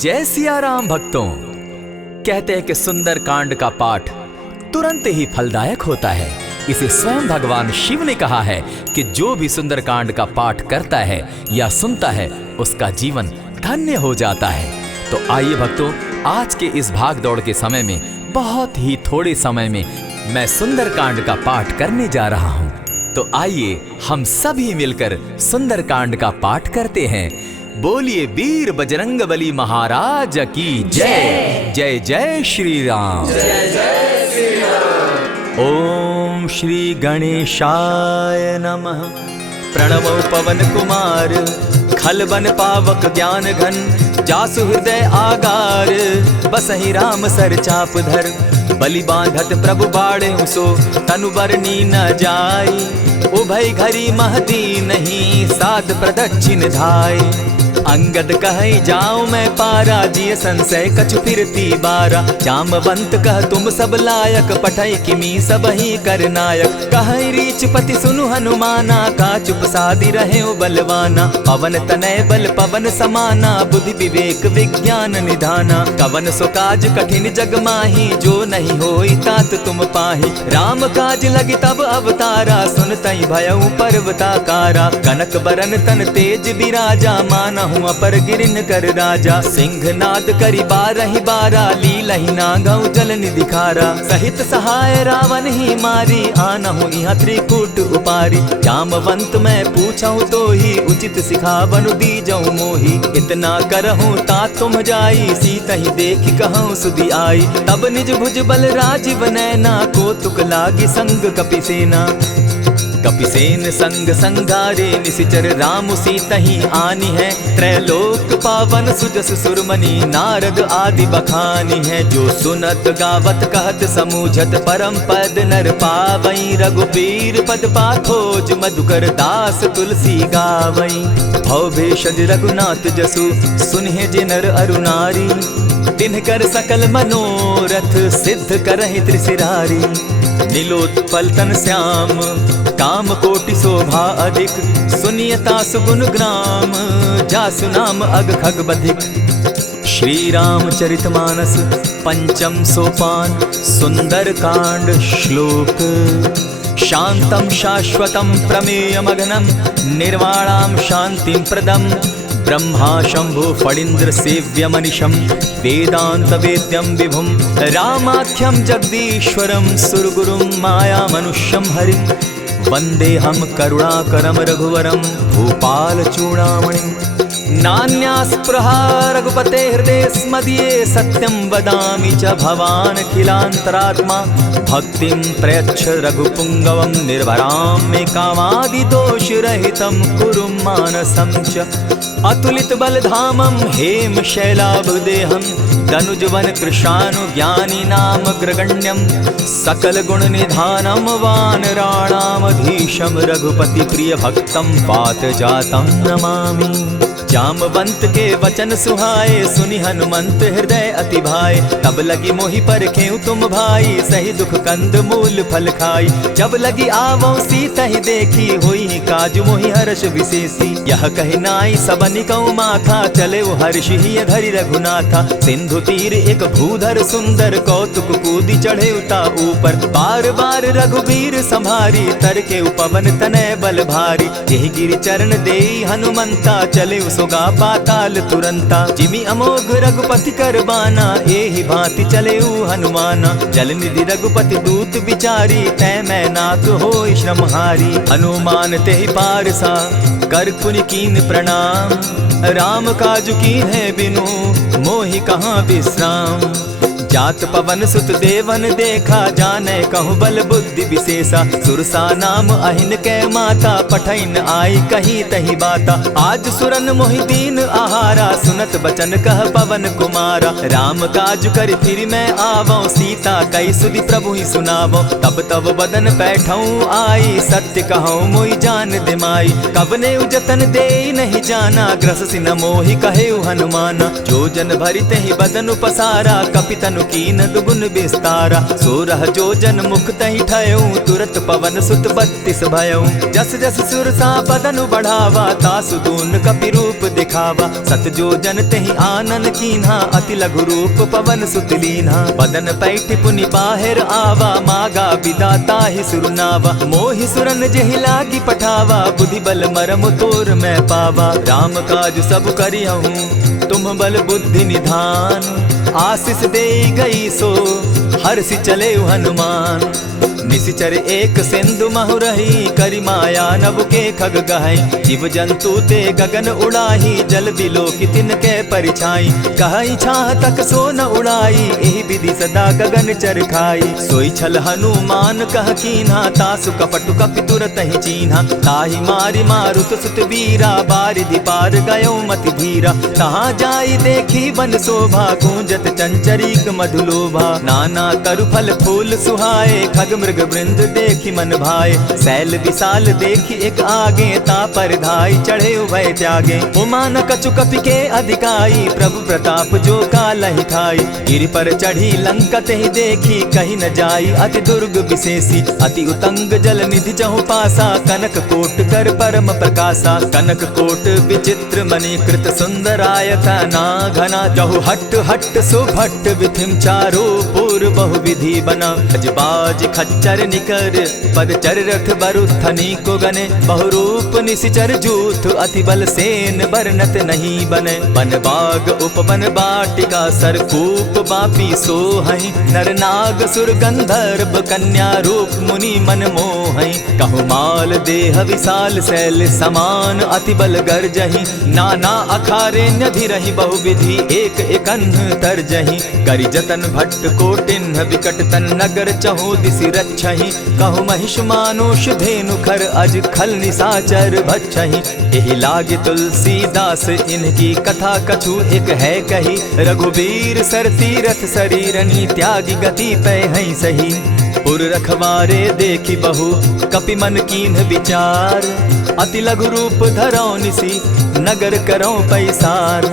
जय सिया राम भक्तों। कहते हैं कि सुंदर कांड का पाठ तुरंत ही फलदायक होता है। इसे स्वयं भगवान शिव ने कहा है कि जो भी सुंदर कांड का पाठ करता है या सुनता है उसका जीवन धन्य हो जाता है। तो आइए भक्तों, आज के इस भाग दौड़ के समय में बहुत ही थोड़े समय में मैं सुंदर कांड का पाठ करने जा रहा हूँ। तो आइए हम सभी मिलकर सुंदर कांड का पाठ करते हैं। बोलिए वीर बजरंगबली महाराज की जय। जय जय श्री राम। जय जय श्री राम। ओम श्री गणेशाय नमः। प्रणवो पवन कुमार खलबन पावक ज्ञान घन, जासु हृदय आगार बसहि राम सर चाप धर। बलि बांधत प्रभु बाढ़े सो तनु बरनी न जाई, उभय घरी महदी नहीं साध प्रदक्षिण धाई। अंगद कहे जाऊं मैं पारा, जिय संशय कछु फिरती बारा। जामवंत कह तुम सब लायक, पठय किमी सब ही कर नायक। कहे रीच पति सुनु हनुमाना, का चुप सादी रहे बलवाना। पवन तनय बल पवन समाना, बुद्धि विवेक विज्ञान निधाना। कवन सो काज कठिन जग माही, जो नहीं होई तात तुम पाही। राम काज लगी तब अवतारा, सुनतई भयउ पर्वताकारा। कनक बरन तन तेज बिराजा, माना अपर गिरिन कर राजा। सिंह नाद करी बारहि बारा, लीलहि नागौ जल निधि खारा। सहित सहाय रावण ही मारी, आनहु इहाँ त्रिकूट उपारी। जामवंत मैं पूछऊं तो ही, उचित सिखावनु दीजऊं मोही। इतना करहूं ता तुम जाई, सीतहि देखि कहूं सुधि आई। तब निज भुज बल राजीव नैना, को तुक लागी संग कपिसेना। कपिसेन संग संगारे, निशिचर राम सीतहि आनी है। त्रैलोक पावन सुजस सुरमणि, नारद आदि बखानी है। जो सुनत गावत कहत समूझत, परम पद नर पावई। रघुबीर पद पाखोज, मधुकर दास तुलसी गावई। भव भेषज रघुनाथ जसु, सुनहि जे नर अरु नारी। तिनकर सकल मनोरथ, सिद्ध करहि त्रिशिरारी। नीलोत्पल तन श्याम, काम कोटि शोभा अधिक। सुनियता सुगुन ग्राम, जासु नाम अग खग बधिक। श्री रामचरित मानस पंचम सोपान, सुंदर कांड श्लोक। शांतम शाश्वतम प्रमेयमग्नं, निर्वाणां शांतिं प्रदम्। ब्रह्मा शंभु फणीन्द्र सेव्य मनिशं, वेदांत वेद्यं विभुं। रामाख्यं जगदीश्वरं, सुरगुरुं माया मनुष्यं हरिं। वंदेहं करुणाकरं रघुवरं, भूपाल चूड़ामणिं। नान्यास्पृहा रघुपते हृदये स्मदीये, सत्यं वदामि च भवानखिलान्तरात्मा। भक्तिं प्रयच्छ रघुपुङ्गवं, निर्भरां मे कामादिदोषरहितं कुरु मानसं च। अतुलित बलधामं हेम शैलाभदेहं, दनुजवन कृशानु ज्ञानी नामग्रगण्यं। सकल गुण निधानं वानराणामधीशं, रघुपति प्रिय भक्तं पात जातं नमामि। जामवंत के वचन सुहाए, सुनि हनुमंत हृदय अति भाए। तब लगी मोहि परखेउ तुम भाई, सही दुख कंद मूल फल खाई। जब लगी आवो सीतहि देखी, होई काज मोहि हर्ष विशेषी। यह कहि नाई सबनि कौ माथा, चले हर्षि हिय धरि रघुनाथा। सिंधु तीर एक भूधर सुंदर, कौतुक कूदी चढ़े उता ऊपर। बार बार रघुबीर संभारी, तर के उपवन तनय बल भारी। यही गिरि चरण देई हनुमंता, चले सोगा पाताल तुरंता। जिमि अमोघ रघुपति कर बाना, एहि भांति चले हनुमाना। जल निधि रघुपति दूत विचारी, तै मैं नाथ होई श्रमहारी। हनुमान तेहि पारसा, कर पुनि कीन प्रणाम। राम काज कीन है बिनु, मोहि कहाँ विश्राम। जात पवन सुत देवन देखा, जाने कहूँ बल बुद्धि विशेषा। सुरसा नाम अहिन कै माता, पठैन आई कही तही बाता। आज सुरन मोहि दीन आहारा, सुनत बचन कह पवन कुमारा। राम काज कर फिर मैं आवऊं, सीता कई सुधि प्रभु ही सुनावो। तब तब बदन बैठऊं आई, सत्य कहूँ मोहि जान दिमाई। कबने उजतन दे नहीं जाना, ग्रस सिन मोहि कहे हनुमाना। जो जन भरित ही बदन पसारा, कपितन धनु कीन दुगुन विस्तारा। 16 जोजन मुख तहि ठयऊ, तुरत पवन सुत 32 भयऊ। जस जस सुरसा बदनु बढ़ावा, तासु दून कपि रूप दिखावा। 7 जोजन तेहि आनन कीन्हा, अति लघु रूप पवन सुत लीन्हा। बदन पैठ पुनि बाहिर आवा, मागा बिदा ताहि सुरनावा। मोहि सुरन जेहि लागी पठावा, बुद्धि बल मरम तोर मैं पावा। राम काज सब करियहूँ, तुम बल बुद्धि निधान। आशीष दे गई सो हर्षि चले हनुमान। निशिचर एक सिंधु महु रही, करि माया नभ के खग गहई। जीव जंतु ते गगन उड़ाही, जल बिलो की तिनके परिछाई। कहई छाह तक सो न उड़ाई, एहि विधि सदा गगन चर खाई। सोई छल हनुमान कह कीन्हा, तासु कपटु कपि तुरत ही चीन्हा। ताहि मारि मारुत सुत वीरा, बारिधि पार गयो मति धीरा। तहाँ जाई देखी वन शोभा, गूंजत चंचरीक मधुलोभा। नाना तरु फल फूल सुहाए, खग मृग वृंद देखी मन भाए। सैल विशाल देखी एक आगे, ता पर धाई चढ़े उभय त्यागे। उमान कछु कपि के अधिकाई, प्रभु प्रताप जो कालहि खाई। गिरि पर चढ़ी लंका तेहि देखी, कहीं न जाई अति दुर्ग विशेषी। अति उतंग जल निधि चहु पासा, कनक कोट कर परम प्रकाशा। कनक कोट विचित्र मणि कृत सुंदरायता ना घना। जहु हट हट सुभट विधिम चारो पूर बहु विधि बना। अजबाज खच्चर निकर पद चर रथ बरुथनी को गने। बहुरूप निशिचर जूथ, अति बल सेन बरनत नहीं बने। बन बाग उपवन बाटिका, सरकूप बापी सोहई। नर नाग सुर गंधर्व कन्या रूप, मुनि मन मोहई। कहु माल देह विशाल शैल समान, अति बल गर्जही। नाना अखारे न्यधिरहि बहुविधि, एक एकन्ह तरजही। करि जतन भट्ट कोटिन्ह, विकट तन नगर चहु दिसि रक्षहि। कहु महिष मानुष धेनु खर, अज खल निशाचर भक्षहि। एहि लागे तुलसीदास, इनकी कथा कछु एक है कही। रघुबीर सर तीरथ शरीरनी, त्यागी गति पै हई सही। पुर रखवारे देखी बहु, कपि मन कीन्ह विचार। अति लघु रूप धरौ निसी, नगर करौ पैसार।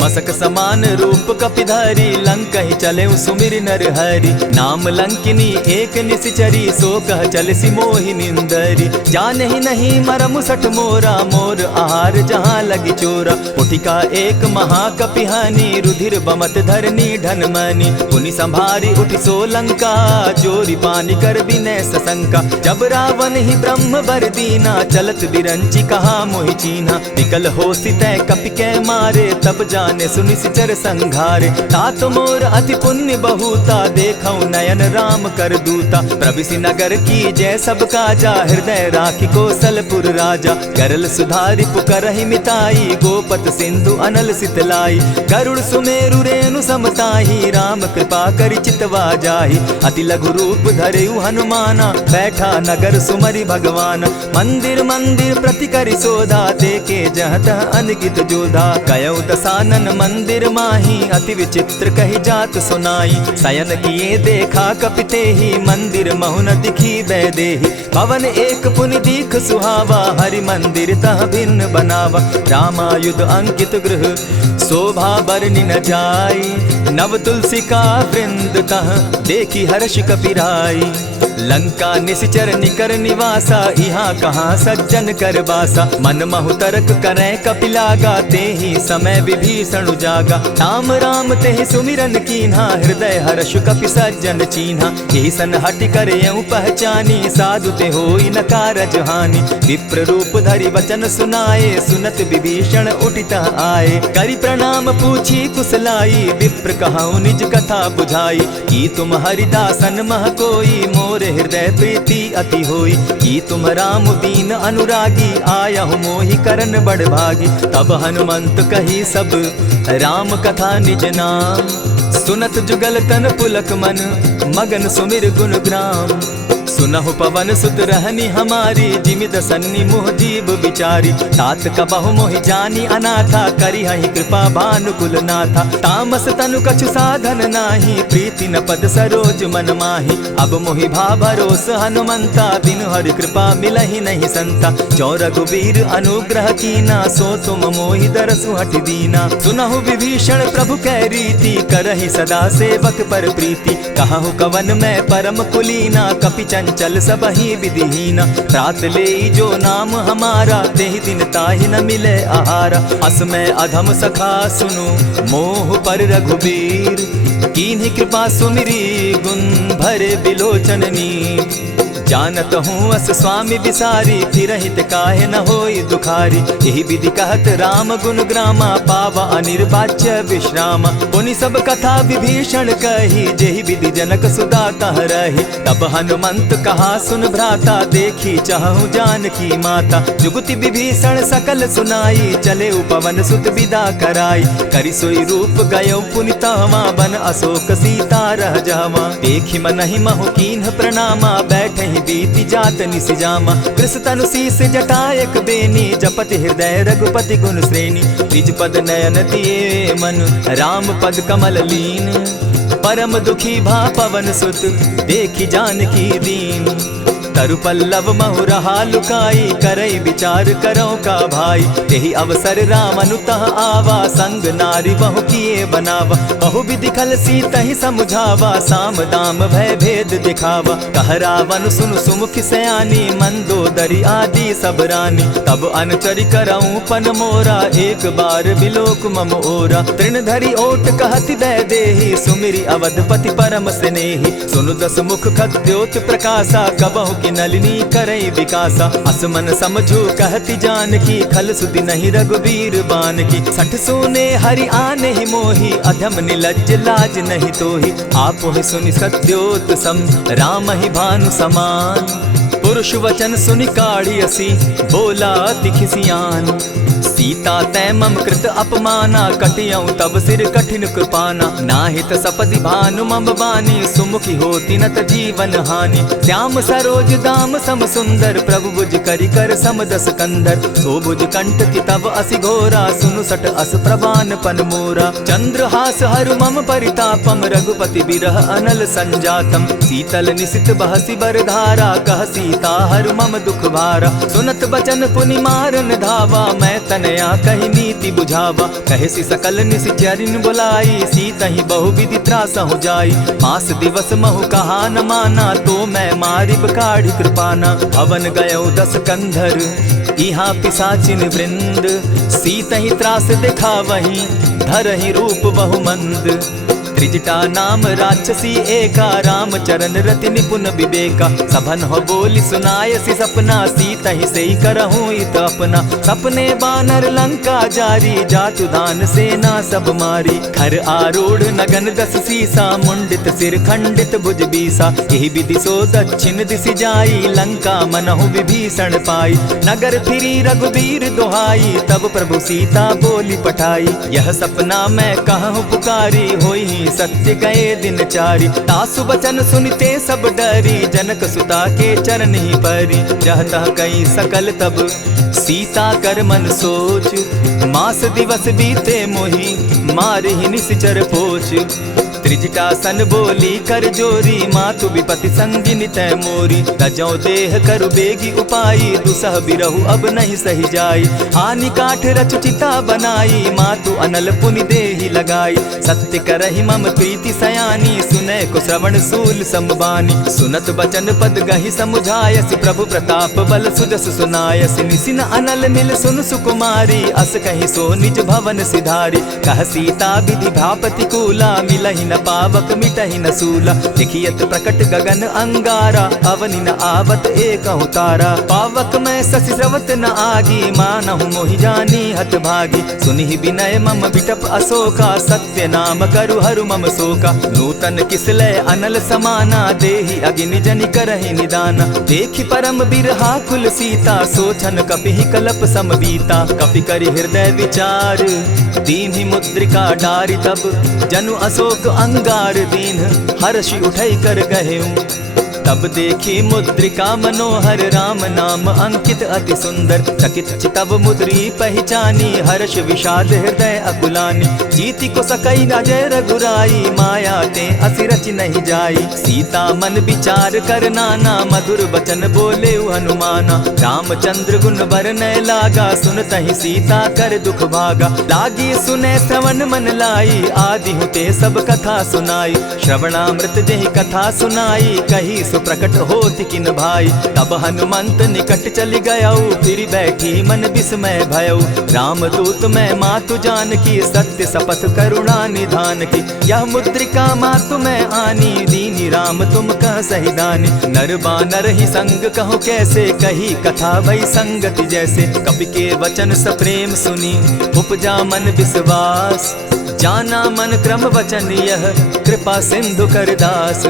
मसक समान रूप कपिधारी, लंकहि चले सुमिर नर हरि। नाम लंकिनी एक निशिचरी, सो कह चल सी मोहि निंदरी। जानहि नहीं मरम सठ मोरा, मोर आहार जहाँ लगी चोरा। उठिका एक महाकपिहानी, रुधिर बमत धरनी ढन मनी। पुनि संभारी उठि सो लंका, जोरी पानी कर बिनै सशंका। जब रावण ही ब्रह्म बर दीना, चलत बिरंची कहा मोहि चीन्हा। निकल होसी तै कपि कै मारे, तब जाने सुनिशिचर संघारे। तात मोर अति पुण्य बहुता, देखौ नयन राम कर दूता। प्रविशि नगर की जय सब काजा, हृदय राखी कौशलपुर राजा। करल सुधारि पुकरहि मिताई, गोपत सिंधु अनल सितलाई। गरुड़ सुमेरु रेणु समताही, राम कृपा करि चितवा जाहि। अति लघु रूप धरेउ हनुमाना, बैठा नगर सुमरि भगवान। मंदिर मंदिर प्रति करि सोधा, देखे जहत अनगित जोधा। कयौ दसानन मंदिर माही, अति विचित्र कही जात सुनाई। शयन किए देखा कपिते ही, मंदिर महु न दिखी वैदेही। भवन एक पुनि दीख सुहावा, हरि मंदिर तह भिन्न बनावा। रामायुध अंकित गृह, शोभा बरनि न जाई। नव तुलसी का वृंद तह, देखी हर्ष कपिराई। लंका निशिचर निकर निवासा, यहाँ कहाँ सज्जन कर बासा। मन महु तरक करै कपिलागा, तेहि समय विभीषण जागा। राम राम तेहि सुमिरन कीन्हा, हृदय हर्ष कपि सज्जन चीन्हा। एहि सन हटि कर यूं पहचानी, साधु ते होई न कारज हानि। विप्र रूप धरि वचन सुनाए, सुनत विभीषण उठितः आए। करि प्रणाम पूछी कुशलाई, विप्र कहऊँ निज कथा बुझाई। की तुम हरिदासन मह कोई, मोर हृदय प्रीति अति होई। की तुम राम दीन अनुरागी, आयहु मोहि करन बड़ भागी। तब हनुमंत कही सब राम कथा निज नाम। सुनत जुगल तन पुलक मन, मगन सुमिर गुण ग्राम। सुनहु पवन सुत रहनी हमारी, जिमित सन्नी मुह जीव विचारी। तात कबहु मोहि जानी अनाथा, करी हहि कृपा भानुकुल नाथा। तामस तनु कछु साधन नाही, प्रीति न पद सरोज मन माही। अब मोहि भा भरोस हनुमंता, बिनु हरि कृपा मिलहि नहीं संता। जो रघुबीर अनुग्रह कीना, सो तुम मोहि दरसु हठि दीना। सुनहु विभीषण प्रभु कै रीति, करहि सदा सेवक पर प्रीति। कहु कवन मैं परम कुलीना, कपि चंचल सबहि विधिहीना। त्रात लेई जो नाम हमारा, तेहि दिन ताहि न मिले आहारा। अस मैं अधम सखा सुनु, मोह पर रघुबीर। कीन्ही कृपा सुमिरी, गुण भरे बिलोचन नीर। जानत हूँ अस स्वामी विसारी, फिरहित काहे न होई दुखारी। यही विधि कहत राम गुण ग्रामा, पावा अनिर्वाच्य विश्रामा। पुनि सब कथा विभीषण कही, जेहि विधि जनक सुदा कह रही। तब हनुमंत कहा सुन भ्राता, देखी चाहूँ जानकी माता। जुगति विभीषण सकल सुनाई, चले पवन सुत विदा कराई। करि सोई रूप गयो पुनि तहवा, बन अशोक सीता रह जावा। देखी मनहि महु कीन्ह प्रणामा, बैठहि बीति जात निसिजामा। कृष्ण तनु शीस जटायक बेनी, जपति हृदय रघुपति गुण श्रेणी। निज पद नयन दिए मन, राम पद कमल लीन। परम दुखी भा पवन सुत, देखी जानकी दीन। तरु पल्लव महु रहा लुकाई, करई विचार करो का भाई। यही अवसर राम अनुतः आवा, संग नारी बहु किए बनावा। बहु विधि खल सीतहि समझावा, साम दाम भय भेद दिखावा। कह रावण सुन सुमुखि सयानी, मंदोदरी आदि सब रानी। तब अनुचरि करऊं पन मोरा, एक बार बिलोक मम ओरा। तृण धरि ओट कहति दय देहि, सुमिरि अवधपति परम स्नेही। सुनु दस मुख खद्योत प्रकाशा, कबहु नलिनी करई विकासा। असमन समझो कहती जानकी, खल सुधि नहीं रघुबीर बान की। सठ सोने हरि आने ही मोही, अधम निलज्ज लाज नहीं तोही। आपो ही सुनि सत्योत सम, राम ही भानु समान। पुरुष वचन सुनि काढ़ी असी, बोला अति खिसियान। सीता तै मम कृत अपमाना, कटियऊं तब सिर कठिन कृपाना। नाहित सपदि भानु मम बानी, सुमुखी होती नत जीवन हानि। श्याम सरोज दाम सम सुंदर, प्रभु बुझ करि कर सम दस कंधर। सो बुझ कंठ की तब असि घोरा, सुनु सट अस प्रवान पन मोरा। चंद्रहास हरु मम परितापम, रघुपति बिरह अनल संजातम। शीतल निशित बहसी बरधारा, कह सीता हरु मम दुख भारा। सुनत बचन पुनि मारन धावा, मैं तनया कही नीति बुझावा। कहे सकल निशिचरिन बुलाई, सीतहि बहु विधि त्रास हो जाई। मास दिवस महु कहा न माना, तो मैं मारिब काढ़ी कृपाना। भवन गयो दस कंधर, इहाँ पिशाचिन वृंद। सीतहि त्रास दिखावहि, धरहि रूप बहु मंद। त्रिजटा नाम राक्षसी एका, राम चरण रति निपुण विवेका। सभन हो बोली सुनायसी सपना, सीतहि सेई करहूँ इत अपना। सपने बानर लंका जारी, जातु दान सेना सब मारी। खर आरूढ़ नगन दस सीसा, मुंडित सिर खंडित भुज बीसा। यही विधि सो दक्षिण दिशि जाई, लंका मनहु विभीषण पाई। नगर फिरी रघुबीर दुहाई, तब प्रभु सीता बोली पठाई। यह सपना मैं कहूँ पुकारी, होई सत्य गए दिन चारी। तासु बचन सुनते सब डरी, जनक सुता के चरण ही परी। जहता कई सकल तब सीता कर मन सोच, मास दिवस बीते मोही, मारे ही निश्चर पोच। त्रिजटा सन बोली कर जोरी, मातु विपति संगिनी तै मोरी। तजौ देह करु बेगी उपाई, दुसह बिरहु अब नहीं सही जाई। हानि काठ रच चिता बनाई, मातु अनल पुनि देहि लगाई। सत्य करहि मम प्रीति सयानी, सुनै को श्रवण सूल समबानी। सुनत बचन पद गहि समुझायसि, प्रभु प्रताप बल सुजस सुनायसि। निसिन अनल मिल सुन सुकुमारी, अस कहि सो निज भवन सिधारी। कह सीता विधि भापति कूला, मिलहि न पावक मिटहि न सूला। लिखियत प्रकट गगन अंगारा, अवनि न आवत एकहु तारा। पावक मैं शशि स्रवत न आगी, मानहु मोहि जानी हत भागी। सुनिहि विनय मम बिटप अशोका, सत्य नाम करु हरु मम शोका। नूतन किसलय अनल समाना, देहि अगिनि जनि करहि निदाना। देखि परम बिरहा कुल सीता, सोचन कपिहि कलप सम बीता। कपि करि हृदय विचार, दीन्हि मुद्रिका डारि। तब जनु अशोक अंगार दीन, हर्षि उठै कर गहेऊ। तब देखी मुद्रिका मनोहर राम नाम अंकित अति सुंदर। चकित चितव मुद्री पहचानी हर्ष विषाद हृदय अकुलानी। जीति को सकई न जय रघुराई माया ते असि रचि नहीं जाई। सीता मन विचार कर नाना मधुर बचन बोले हनुमाना। रामचंद्र गुण बरनय लागा सुनतहि सीता कर दुख भागा। लागी सुने श्रवण मन लाई आदि हुते सब कथा सुनाई। श्रवणामृत जेहि कथा सुनाई कही सुप्रकट होति किन भाई। तब हनुमंत निकट चली गयऊ फिर बैठी मन विस्मय भयऊ। रामदूत मैं मातु जान की सत्य शपथ करुणा निधान की। यह मुद्रिका मातु मैं आनी दीनी राम तुम कह सही दानी। नर बानर ही संग कहो कैसे कही कथा भई संगति जैसे। कपि के वचन सप्रेम सुनी उपजा मन विश्वास। जाना मन क्रम वचन यह कृपा सिंधु कर दास।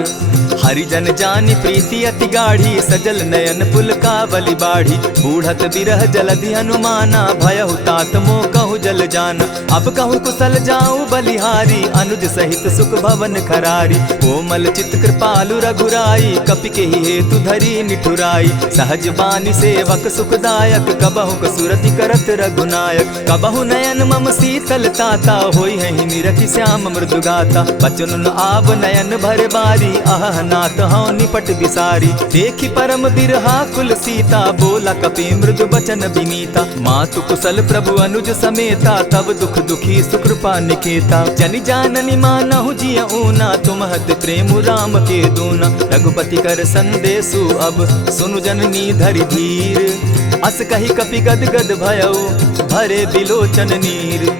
हरिजन जानी प्रीति अति गाढ़ी सजल नयन पुलकावली बाढ़ी। बूढ़त बिरह जलधि हनुमाना भयहु तात मोह कहु जल जाना। अब कहु कुशल जाऊं बलिहारी अनुज सहित सुख भवन खरारी। कोमल चित कृपालु रघुराई कपि के ही हेतु धरी निठुराई। सहज बानी सेवक सुखदायक कबहु कसुरति करत रघुनायक। कबहु नयन मम शीतल ताता होई है निरखि श्याम मृदु गाता। बचन आब नयन भर बारी आह नाथ हूँ निपट बिसारी। देखी परम बिरहा कुल सीता बोला कपि मृदु बचन विनीता। मातु कुशल प्रभु अनुज समेता तब दुख दुखी सुकृपा निकेता। जनि जाननी मानहु जिय ऊना तुम्हत प्रेम राम के दूना। रघुपति कर संदेशु अब सुनु जननी धरि धीर। अस कही कपि गद गद भयऊ भरे बिलोचन नीर।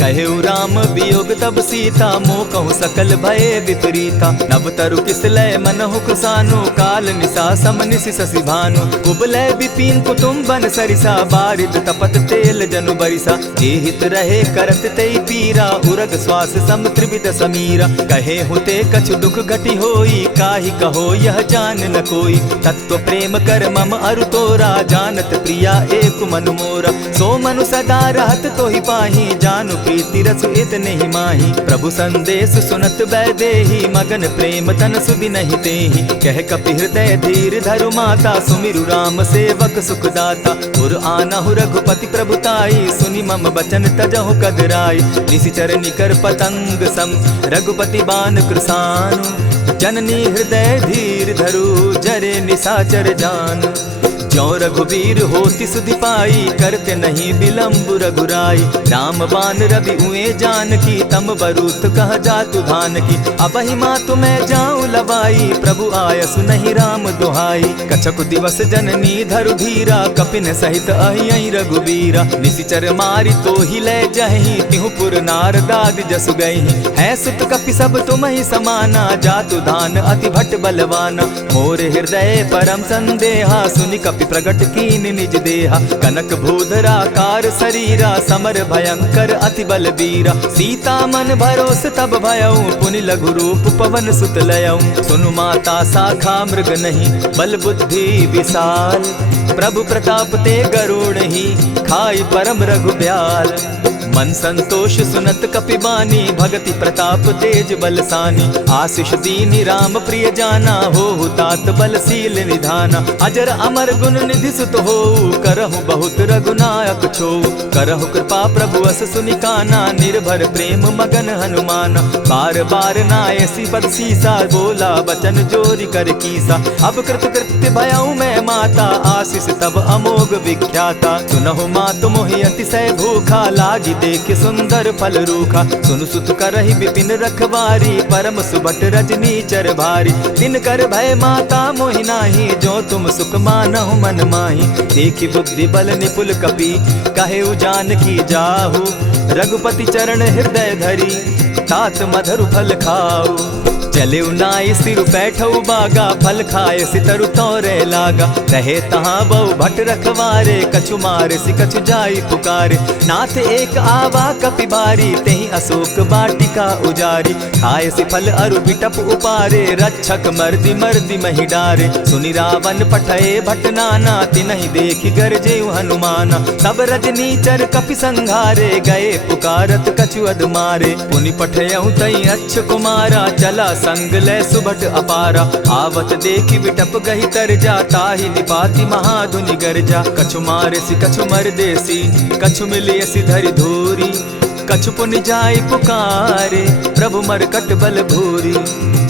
कहेउ राम वियोग तब सीता मोह कहूँ सकल भये विपरीता। नव तरु किस लय मनहु कुसानु काल निशा समनिशि शशि भानु। कुबलय विपिन कुटुम्बन सरिसा बारिद तपत तेल जनु बरिसा। जे हित रहे करत तेई पीरा उरग श्वास सम त्रिविध समीरा। कहे हुते कछु दुख घटी होई काहि कहो यह जान न कोई। तत्व प्रेम कर मम अरु तोरा जानत प्रिया एक मनु मोरा। सो मनु सदा रहत तोहि पाही जानु प्रीति रसु इतने ही माही। प्रभु संदेश सुनत बैदेही मगन प्रेम तन सुधि नहीं तेहि। कह कपि हृदय धीर धरु माता सुमिरु राम सेवक सुखदाता। उर आनहु रघुपति प्रभुताई सुनि मम बचन तजहु कदराई। निशिचर निकर पतंग सम रघुपति बान कृसानु। जननी हृदय धीर धरु जरे निशाचर जान। ज्यों रघुवीर होति सुधि पाई करते नहीं विलम्ब रघुराई। राम बान रवि उए जान की तम बरूत कह जातु धान की। अबहि मातु मैं जाऊं लवाई प्रभु आयसु नहीं राम दुहाई। कछक दिवस जननी धरु धीरा कपिन सहित अहियहि रघुवीरा। निशिचर मारी तो ही ले जहि तिहु पुर नार दाग जसु गई। है सुत कपि सब तुम ही समाना जातु धान अति भट बलवाना। मोर हृदय परम संदेहा सुनि कपि प्रगट कीन निज देहा। कनक भूधराकार शरीरा समर भयंकर अति बलबीरा। सीता मन भरोस तब भयऊ पुनि लघु रूप पवन सुत लयऊ। सुनु माता शाखा मृग नहीं बल बुद्धि विशाल। प्रभु प्रताप ते गरुड़ ही खाई परम रघु ब्याल। मन संतोष सुनत कपि बानी भगति प्रताप तेज बलसानी। आशीष दीनी राम प्रिय जाना हो तात बलशील निधाना। अजर अमर गुण निधि सुत हो करहु बहुत रघुनायक छो। करहु कृपा प्रभु अस सुनि काना निर्भर प्रेम मगन हनुमाना। बार बार नायसी पद सीसा बोला बचन जोरी कर कीसा। अब कृत कृत्य भयऊ मैं माता आशीष तब अमोघ विख्याता। सुनहु मातु मोहि अतिशय भूखा लागी देख सुंदर फल रूखा। सुन सुत करहि विपिन रखवारी परम सुबट रजनी चर भारी। दिन कर भय माता मोहि नाही जो तुम सुख मानहु मन माही। देखि बुद्धि बल निपुल कपि कहेउ जानकी जाहु। रघुपति चरण हृदय धरी तात मधुर फल खाऊ। चले नाई सिर बैठऊ बागा फल खाए सितरु तोरे लागा। रहे तहाँ बहु भट रखवारे कछु मारे सि कछु जाई पुकारे। नाथ एक आवा कपि बारी तेहि अशोक बाटिका उजारी। खाए सि फल अरु बिटप उपारे रक्षक मर्दि मर्दि महि डारे। सुनि रावण पठये भट नाना तिनहि देखि गरजेउ हनुमाना। तब रजनीचर कपि संघारे गए पुकारत कछु अध मारे। पुनि पठयउ तई अच्छ कुमारा चला संग ले सुभट अपारा। आवत देखी विटप गही तर जा, ताहि निपाति महाधुनि गर्जा। कछु मारेसी कछु मर देसी, कछु मिलियसी धरि धूरी। कछु पुनि जाय पुकारे, प्रभु मरकट बल भूरी।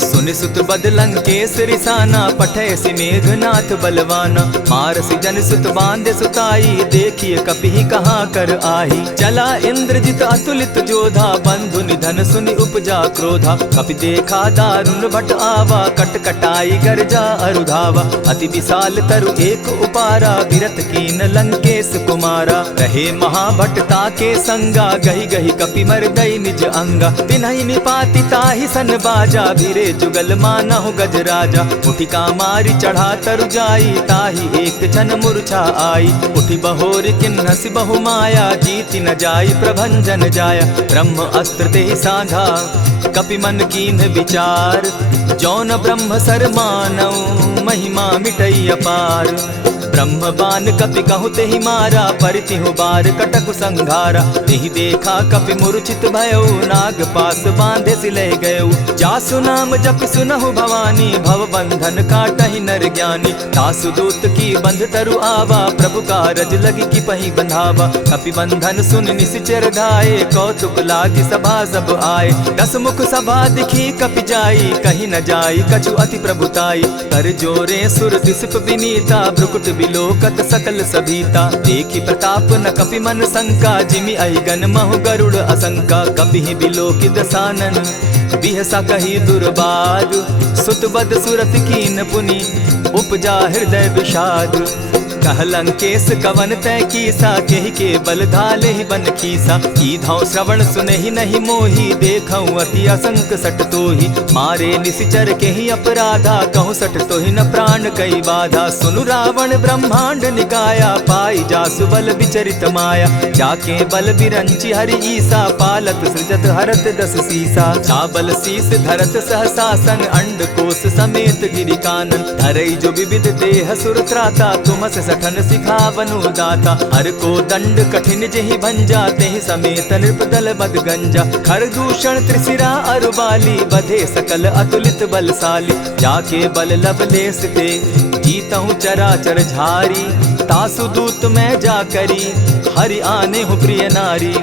सुनि सुत बद लंकेश रिसाना, पठैसी मेघनाथ बलवाना। मारसी जन सुत बांधे सुताई, देखिए कपि कहाँ कर आही। चला इंद्रजित अतुलित जोधा, बंधु निधन सुनि उपजा क्रोधा। कपि देखा दारुण भट आवा, कट कटाई गर्जा अरुधावा। अति विशाल तरु एक उपारा, विरत कीन लंकेश कुमारा। रहे महाभट्टा के संगा, गही गही कपि मर्दई निज अंगा। तिन्हि निपाति ताहि सन बाजा, भीरे जुगल मानहु गजराजा। उठिका मारी चढ़ा तरु जाई, ताहि एक क्षण मूर्छा आई। उठि बहोर किन्हसि बहु माया, जीति न जाई प्रभंजन जाया। ब्रह्म अस्त्र तेहि साधा, कपि मन कीन्ह विचार। जौन ब्रह्म सर मानऊ, महिमा मिटई अपार। ब्रह्म बान कपि कहु तेहि मारा, परितिहु बार कटकु संघारा। तेहि देखा कपि मूर्छित भयउ, नाग पास बांधे सिले गयउ। जासु नाम जपि सुनहु भवानी, भव बंधन काटहि नर ज्ञानी। तासु दूत की बंध तरु आवा, प्रभु कारज लगी की पहि बंधावा। कपि बंधन सुन निसिचर धाये, कौतुक लागी सभा सब आए। दस मुख सभा दिखी कपि जाई, कहीं न जाई कछु अति प्रभुताई। कर जोरे सुर दिसप विनीता, भ्रुकुट बिलोकत सकल सभीता। देखी प्रताप न कपि मन शंका, जिमि अहिगन महु गरुड़ असंका। कपि बिलोकि दसानन, बिहसा कही दुर्बाद। सुत बद सुरत कीन पुनि, उपजा हृदय विषाद। कह लंकेश कवन तय कीसा, केहि के बल धाले ही बन खीसा। कीधौ श्रवण सुनहि नहीं मोही, देखऊं अति असंक सट तोही। मारे निसिचर केहि अपराधा, कहूँ सट तोहि न प्राण कई बाधा। सुनु रावण ब्रह्मांड निकाया, पाई जासु बल विचरित माया। जाके बल बिरंचि हरि ईसा, पालत सृजत हरत दस सीसा। चाबल शीस धरत सहसासन, अंड कोश समेत गिरि कानन। धरई जो विविध देह सुर त्राता, तुमस सठन सिखावनु दाता। हर को दंड कठिन जेहि भंजा, तेहि समेत नृपदल बद गंजा। खर दूषण त्रिशिरा अरुबाली, बधे सकल अतुलित बलशाली। जाके बल लवलेस ते, जीतहु चराचर झारी। तासु दूत मैं जा करी, हरि आने हूँ प्रिय नारी।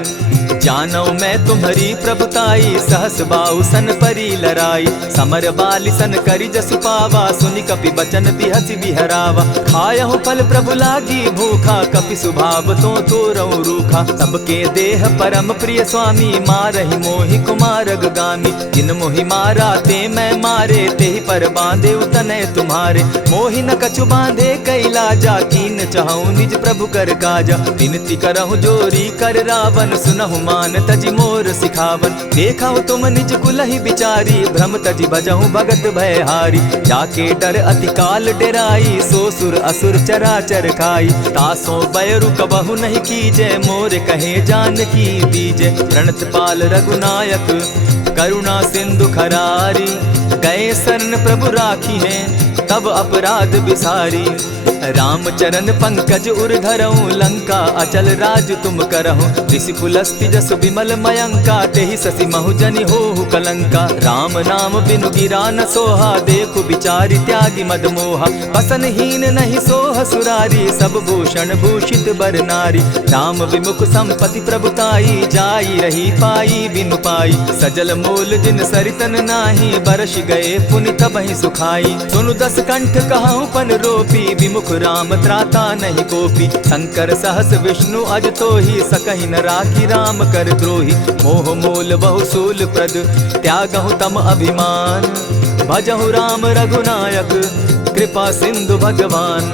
जानौ मैं तुम्हारी प्रभुताई, सहस बाहु सन परी लराई। समर बाली सन करि जसु पावा, सुनि कपि बचन बिहसि बिहरावा। खायहु फल प्रभु लागी भूखा, कपि सुभाव तो तोरहु रूखा। सबके देह परम प्रिय स्वामी, मारहि मोहि कुमारग गामी। जिन मोहि मारा ते मैं मारे, तेहि पर बांधे उतने तुम्हारे। मोहि न कछु बांधे कैलाजा, कीन चाहूं निज प्रभु कर काजा। विनती करहु जोरी कर रावण, सुनहु मान तजि मोर सिखावन। देखहु तुम निज कुलहि बिचारी, भ्रम तजि भजहु भगत भयहारी। जाके डर अति काल डेराई, सो सुर असुर चराचर खाई। तासो बैरु कबहु नहीं कीजे, मोर कहे जानकी दीजे। प्रणत पाल रघुनायक, करुणा सिंधु खरारी। गए शरण प्रभु राखी हैं, तब अपराध बिसारी। राम चरण पंकज उर धरऊं, लंका अचल राज तुम करहूं। ऋषि पुलस्ति जसु विमल मयंका, तेहि ससि महु जनि होहु कलंका। राम नाम बिनु गिरा न सोहा, देखु बिचारी त्यागी मद मोहा। बसनहीन नहीं सोह सुरारी, सब भूषण भूषित बर नारी। राम विमुख संपति प्रभुताई, जाई रही पाई बिनु पाई। सजल मोल जिन सरितन नाही, बरस गए पुनि तबहि सुखाई। सुनु दस कंठ कहूँ पन रोपी, विमुख राम त्राता नहीं कोपी। शंकर सहस विष्णु अज तोहि, सकहि न राखी राम कर द्रोही। मोह मूल बहु सूल प्रद, त्यागहु तम अभिमान। भजहु राम रघुनायक, कृपा सिंधु भगवान।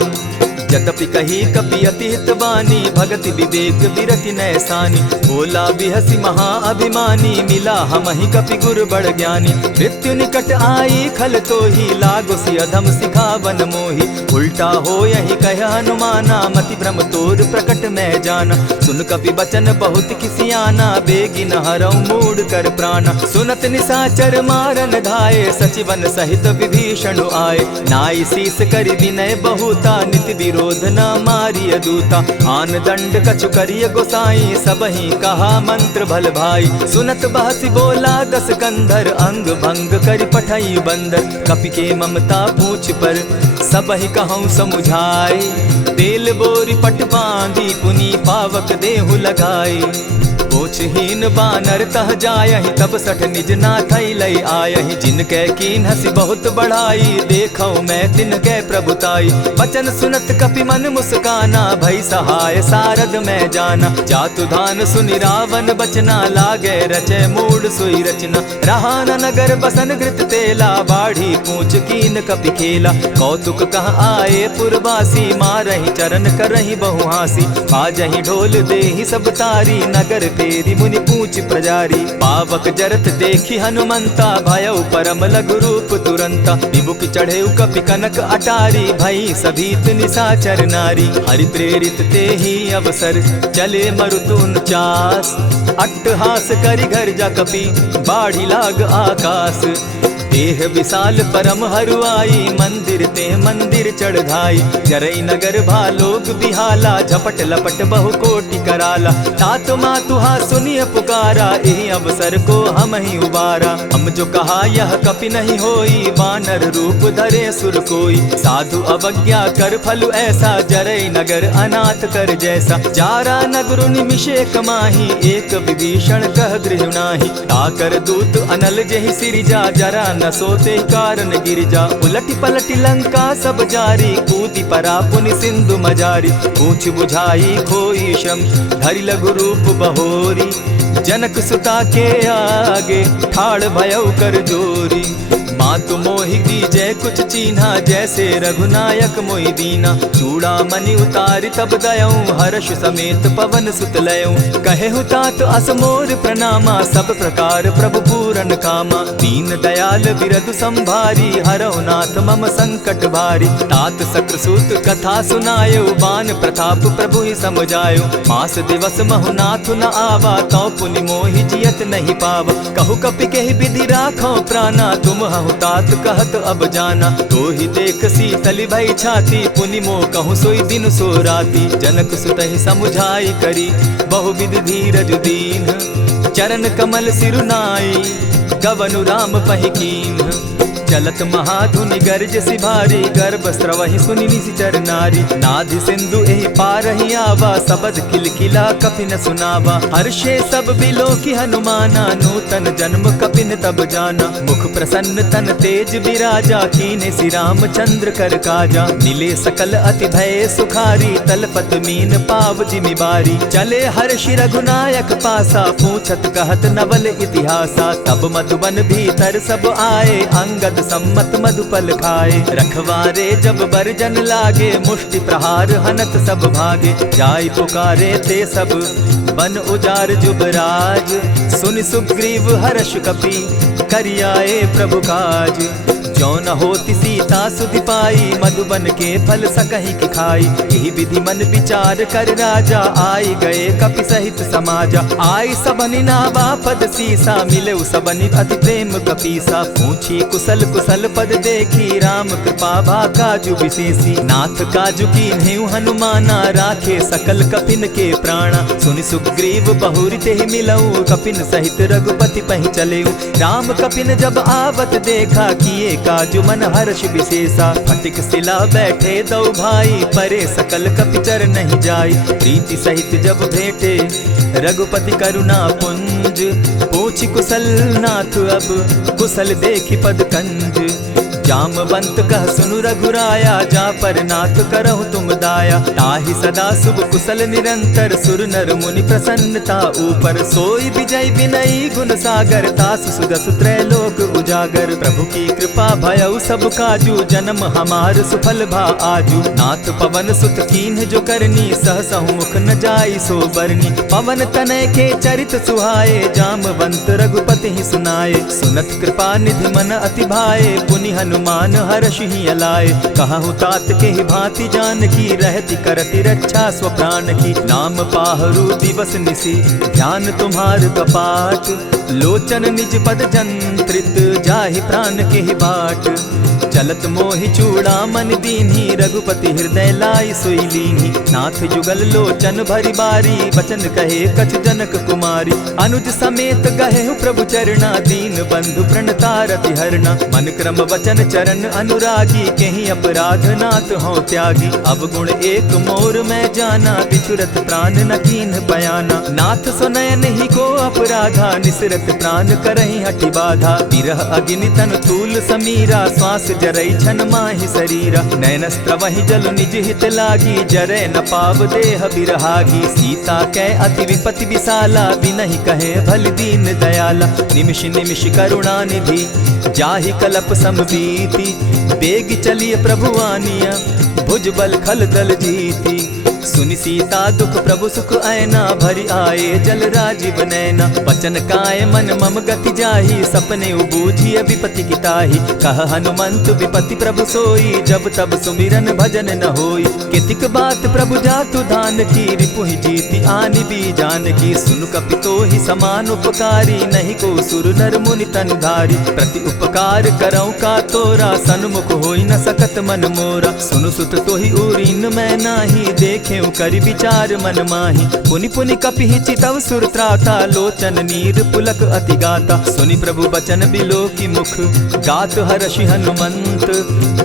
जतपि कही कपि अति हितवानी, भगति विवेक विरति नैसानी। बोला बिहसि महा अभिमानी, मिला हमहि कपि गुर बड़ ज्ञानी। मृत्यु निकट आई खल तोहि, लागो सि अधम सिखावन मोहि। उल्टा हो यही कह हनुमाना, मति भ्रम तोर प्रकट मैं जाना। सुन कपि बचन बहुत किसियाना, बेगी न हरऊ मूड कर प्राणा। सुनत निसाचर मारन धाये, सचिवन सहित विभीषण आए। नाई शीस करि विनय बहुता, नित विरोध न मारिय दूता। आन दंड कछु करिय गोसाई, सबहि कहा मंत्र भल भाई। सुनत बहसी बोला दस कंधर, अंग भंग करि पठई बंदर। कपि के ममता पूछ पर, सबहि कहूँ समुझाए। तेल बोरी पट बांधी, पुनि पावक देहु लगाई। पोछहीन बानर तह जायहि, तब सठ निज नाथई लई आयहि। जिनके कीन हसी बहुत बढ़ाई, देखौ मैं तिनके प्रभुताई। बचन सुनत कपि मन मुस्काना, भई सहाय सारद में जाना। जातु धान सुनि रावण बचना, लागे रचे मूड सोई रचना। रहा न नगर बसन घृत तेला, बाढ़ी पूछ कीन कपि खेला। कौतुक कह आए पुरवासी, मारहि चरण करहि बहु हासी। बाजहि ढोल देहि सब तारी, नगर तेरी मुनि पूछ प्रजारी। पावक जरत देखी हनुमंता, भयउ परम लघु रूप तुरंता। विमुख चढ़े कपि कनक अटारी, भई सभीत निशाचर नारी। हरि प्रेरित ते ही अवसर, चले मरुतुन चास। अट्टहास करि घर जा कपि, बाढ़ी लाग आकाश। देह विशाल परम हरुआई, मंदिर ते मंदिर चढ़ाई। जरई नगर भालोग बिहाला, झपट लपट बहु कोटि कराला। तात मातुहा सुनिय पुकारा, एहि अवसर को हम ही उबारा। हम जो कहा यह कपि नहीं होई, वानर रूप धरे सुर कोई। साधु अवज्ञा कर फल ऐसा, जरई नगर अनाथ कर जैसा। जारा नगरु निमिषे कमाही, एक विभीषण कह गृह नाही। ताकर दूत अनल जेहि सिरिजा, जरा न सोते कारण गिरजा। उलटी पलटी लंका सब जारी, कूदी परा पुनि सिंधु मजारी। पूछ बुझाई खोई श्रम, धरि लघु रूप बहोरी। जनक सुता के आगे, ठाड़ भयउ कर जोरी। मातु मोहि दीजै कुछ चीन्हा, जैसे रघुनायक मोहि दीना। चूड़ा मणि उतारि तब दयऊं, हर्ष समेत पवन सुत लयऊं। कहेहु तात असमोर प्रणामा, सब प्रकार प्रभु पूरन कामा। दीन दयाल बिरधु संभारी, हरौ नाथ मम संकट भारी। तात सक्रसूत कथा सुनायो, बान प्रताप प्रभु ही समझायो। मास दिवस महु नाथ न आवा, तौ पुनि मोहि जियत नहीं पावा। कहु कपि केहि विधि राखो प्राणा, तुम हहु तात कहत अब जाना। तो ही देख शीतली भई छाती, पुनि मो कहूँ सोई दिन सो राती। जनक सुतहि समुझाई करी, बहुविधि धीरज दीन। चरण कमल सिरुनाई, गवनु राम पहि कीन। चलत महाधुनि गर्ज सिभारी, गर्भ स्रवहि सुनि निशिचर नारी। नाधि सिंधु एहि पारहि आवा, सबद किलकिला कपि न सुनावा। हर्षे सब बिलोकि हनुमाना, नूतन जन्म कपि न तब जाना। मुख प्रसन्न तन तेज विराजा, कीने श्री रामचंद्र कर काजा। मिले सकल अति भय सुखारी, तलपत मीन पाव जिमि बारी। चले हर्षि रघुनायक पासा, पूछत कहत नवल इतिहासा। तब मधुबन भीतर सब आए, अंगद सम्मत मधुपल खाए। रखवारे जब बरजन लागे, मुष्टि प्रहार हनत सब भागे। जाय पुकारे ते सब, बन उजार जुबराज। सुनि सुग्रीव हर्ष कपि, करियाए प्रभु काज। जो न होती सीता सुधि पाई, मधुबन के फल सकहि की खाई। यही विधि मन विचार कर राजा, आई गए कपि सहित समाजा। आई सबनि नावा पद सीसा, मिले सबनि अति प्रेम कपीसा। पूछी कुशल कुशल पद देखी, राम कृपा भा काजु विशेषी। नाथ काजु कीन्हेउ हनुमाना, राखे सकल कपिन के प्राणा। सुनि सुग्रीव बहुरि तेहि मिलऊ, कपिन सहित रघुपति पहि चलेऊ। राम कपिन जब आवत देखा, किए काजु मन हर्ष विशेषा। फटिक सिला बैठे दो भाई, परे सकल कपिचर नहीं जाई। प्रीति सहित जब भेटे, रघुपति करुणा पुंज। पूछि कुशल नाथ अब, कुशल देखि पद कंज। जामवंत कह सुनु रघुराया, जा पर नाथ करहु तुम दाया। ताहि सदा शुभ कुशल निरंतर, सुर नर मुनि प्रसन्नता ऊपर। सोई विजय विनयी गुण सागर, तासु सुदसु त्रैलोक उजागर। प्रभु की कृपा भयउ सब काजू, जन्म हमार सुफल भा आजू। नाथ पवन सुत कीन्ह जो करनी, सहसहु मुख न जाई सो बरनी। पवन तनय के चरित सुहाए, जामवंत रघुपति ही सुनाए। सुनत कृपा निधि मन अति भाए, पुनि हनुमान हर्ष ही अलाए। कहु तात के ही भांति जान की, रहती करती रक्षा स्व प्राण की। नाम पाहरु दिवस निसी, ध्यान तुम्हार कपाट। लोचन निज पद जंत्रित, जाहि प्राण के ही बाट। चलत मोहि चूड़ामन दीन्ही, रघुपति हृदय लाई सोई लीन्ही। नाथ जुगल लोचन भरी बारी, बचन कहे कछ जनक कुमारी। अनुज समेत गहे प्रभु चरणा, दीन बंधु प्रणतारति हरना। मन क्रम वचन चरण अनुरागी, कहीं अपराध नाथ हो त्यागी। अब गुण एक मोर में जाना, बिछुरत प्राण न कीन्ह बयाना। नाथ सुनयन ही को अपराधा, निसरत प्राण करहि हठि बाधा। विरह अग्नि तन तूल समीरा, श्वास जरई छन माहि शरीरा। नयन स्त्रवहि जल निज हित लागी, जरै न पाव देह बिरहागी। सीता कै अति विपति विशाला, बिनहि कहे भल दीन दयाला। निमिष निमिष करुणा निधि, जाहि कलप समबीति। बेग चलिए प्रभु आनिया, भुज बल खल दल जीती। सुनि सीता दुख प्रभु सुख ऐना, भरि आए जल राजीव नैना। वचन काय मन मम गति जाहि, सपने बूझिय विपति किताहि। कह हनुमंत विपति प्रभु सोई, जब तब सुमिरन भजन न होई। कितिक बात प्रभु जातु धान की, रिपुहि जीति आनि भी जान की। सुन कपितो ही समान उपकारी, नहीं को सुर नर मुनि तन धारी। प्रति उपकार करौ का तोरा, सन्मुख होई न सकत मन मोरा। सुनु सुत तोहि उरीन मैं नाही, देखे करि विचार मन माही। पुनि पुनि कपिहि चितव सुर त्राता, लोचन नीर पुलक अति गाता। सुनि प्रभु बचन बिलो की मुख, गात हर्षि हनुमंत।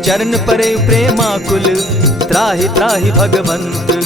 चरण परे प्रेमाकुल, त्राहि त्राहि भगवंत।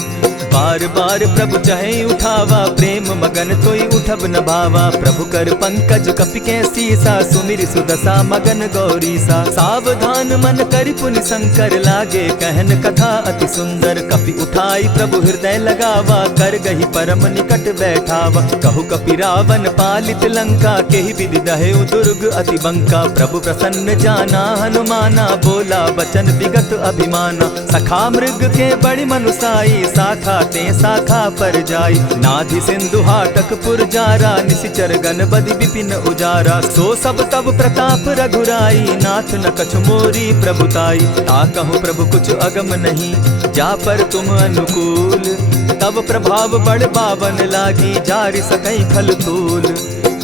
बार बार प्रभु चहे उठावा, प्रेम मगन तोई उठब न भावा। प्रभु कर पंकज कपि के सीसा, सुमिर सुदशा मगन गौरीसा। सावधान मन करि पुनि शंकर, लागे कहन कथा अति सुंदर। कपि उठाई प्रभु हृदय लगावा, कर गही परम निकट बैठावा। कहु कपि रावण पालित लंका, केहि विधि दहेउ दुर्ग अति बंका। प्रभु प्रसन्न जाना हनुमाना, बोला बचन विगत अभिमाना। सखा मृग के बड़ी मनुसाई, साखा ते शाखा पर जाई। नाधि सिंधु हाटक पुरजारा, निशिचर गण बदि विपिन उजारा। सो सब तब प्रताप रघुराई, नाथ न कछु मोरी प्रभुताई। ताकहु प्रभु कुछ अगम नहीं, जा पर तुम अनुकूल। तब प्रभाव बड़ पावन लागी, जारि सकई खल तूल।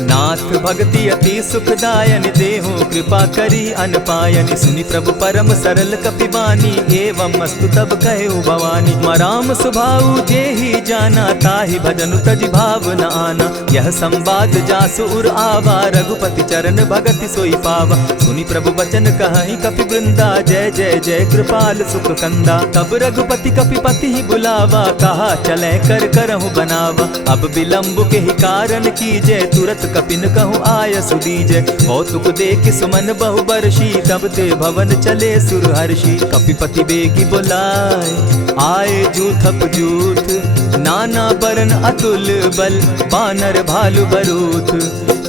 नाथ भक्ति अति सुखदायन, देहु कृपा करी अनपायन। सुनि प्रभु परम सरल कपिबानी, एवं मस्तु तब कहु भवानी। मराम सुभाऊ जेहि जाना, ताहि भजन तज भाव न आना। यह संवाद जासु उर आवा, रघुपति चरण भगति सोई पावा। सुनि प्रभु बचन कहहि कपि वृंदा, जय जय जय कृपाल सुख कंदा। तब रघुपति कपिपति ही बुलावा, कहा चले कर करहु बनावा। अब विलंब के ही कारण कीजय, तुरत कपिन कहूँ आय सुदीजय। कौतुक देख सुमन बहु बरसी, तब ते भवन चले सुर हर्षि। कपिपति बेगी बुलाए, आए जूथप जूथ। नाना बरन अतुल बल, बानर भालु बरूथ।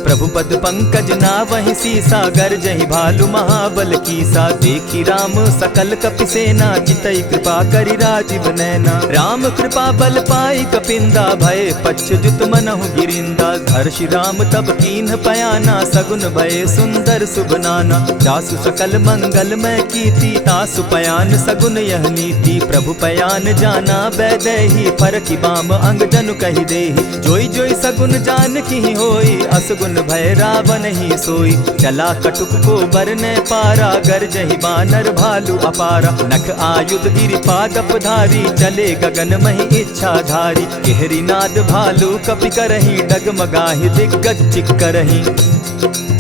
प्रभु पद पंकज नावहि सीसा, गर्जहि भालु महाबल कीसा। देखी राम सकल कपि सेना, चितई कृपा करि राजीव नैना। राम कृपा बल पाई कपिंदा, भय पच्युत मनहु गिरिंदा। हर्षि राम तब कीन्ह पयाना, सगुन भय सुंदर शुभ नाना। जासु सकल मंगल मैं कीति, तासु पयान सगुन यह नीति। प्रभु पयान जाना बैदेही, फरकि बाम अंग जनु कहि देहि। जोई जोई सगुन जान की होई, असगुन भय रावण ही सोई। चला कटुक को बरने पारा, गर्जहि बानर भालु अपारा। नख आयुध गिरि पादप धारी, चले गगन महि इच्छा धारी। केहरी नाद भालु कपि करहि, डगमगाहि दिग्गज चिक्करहि।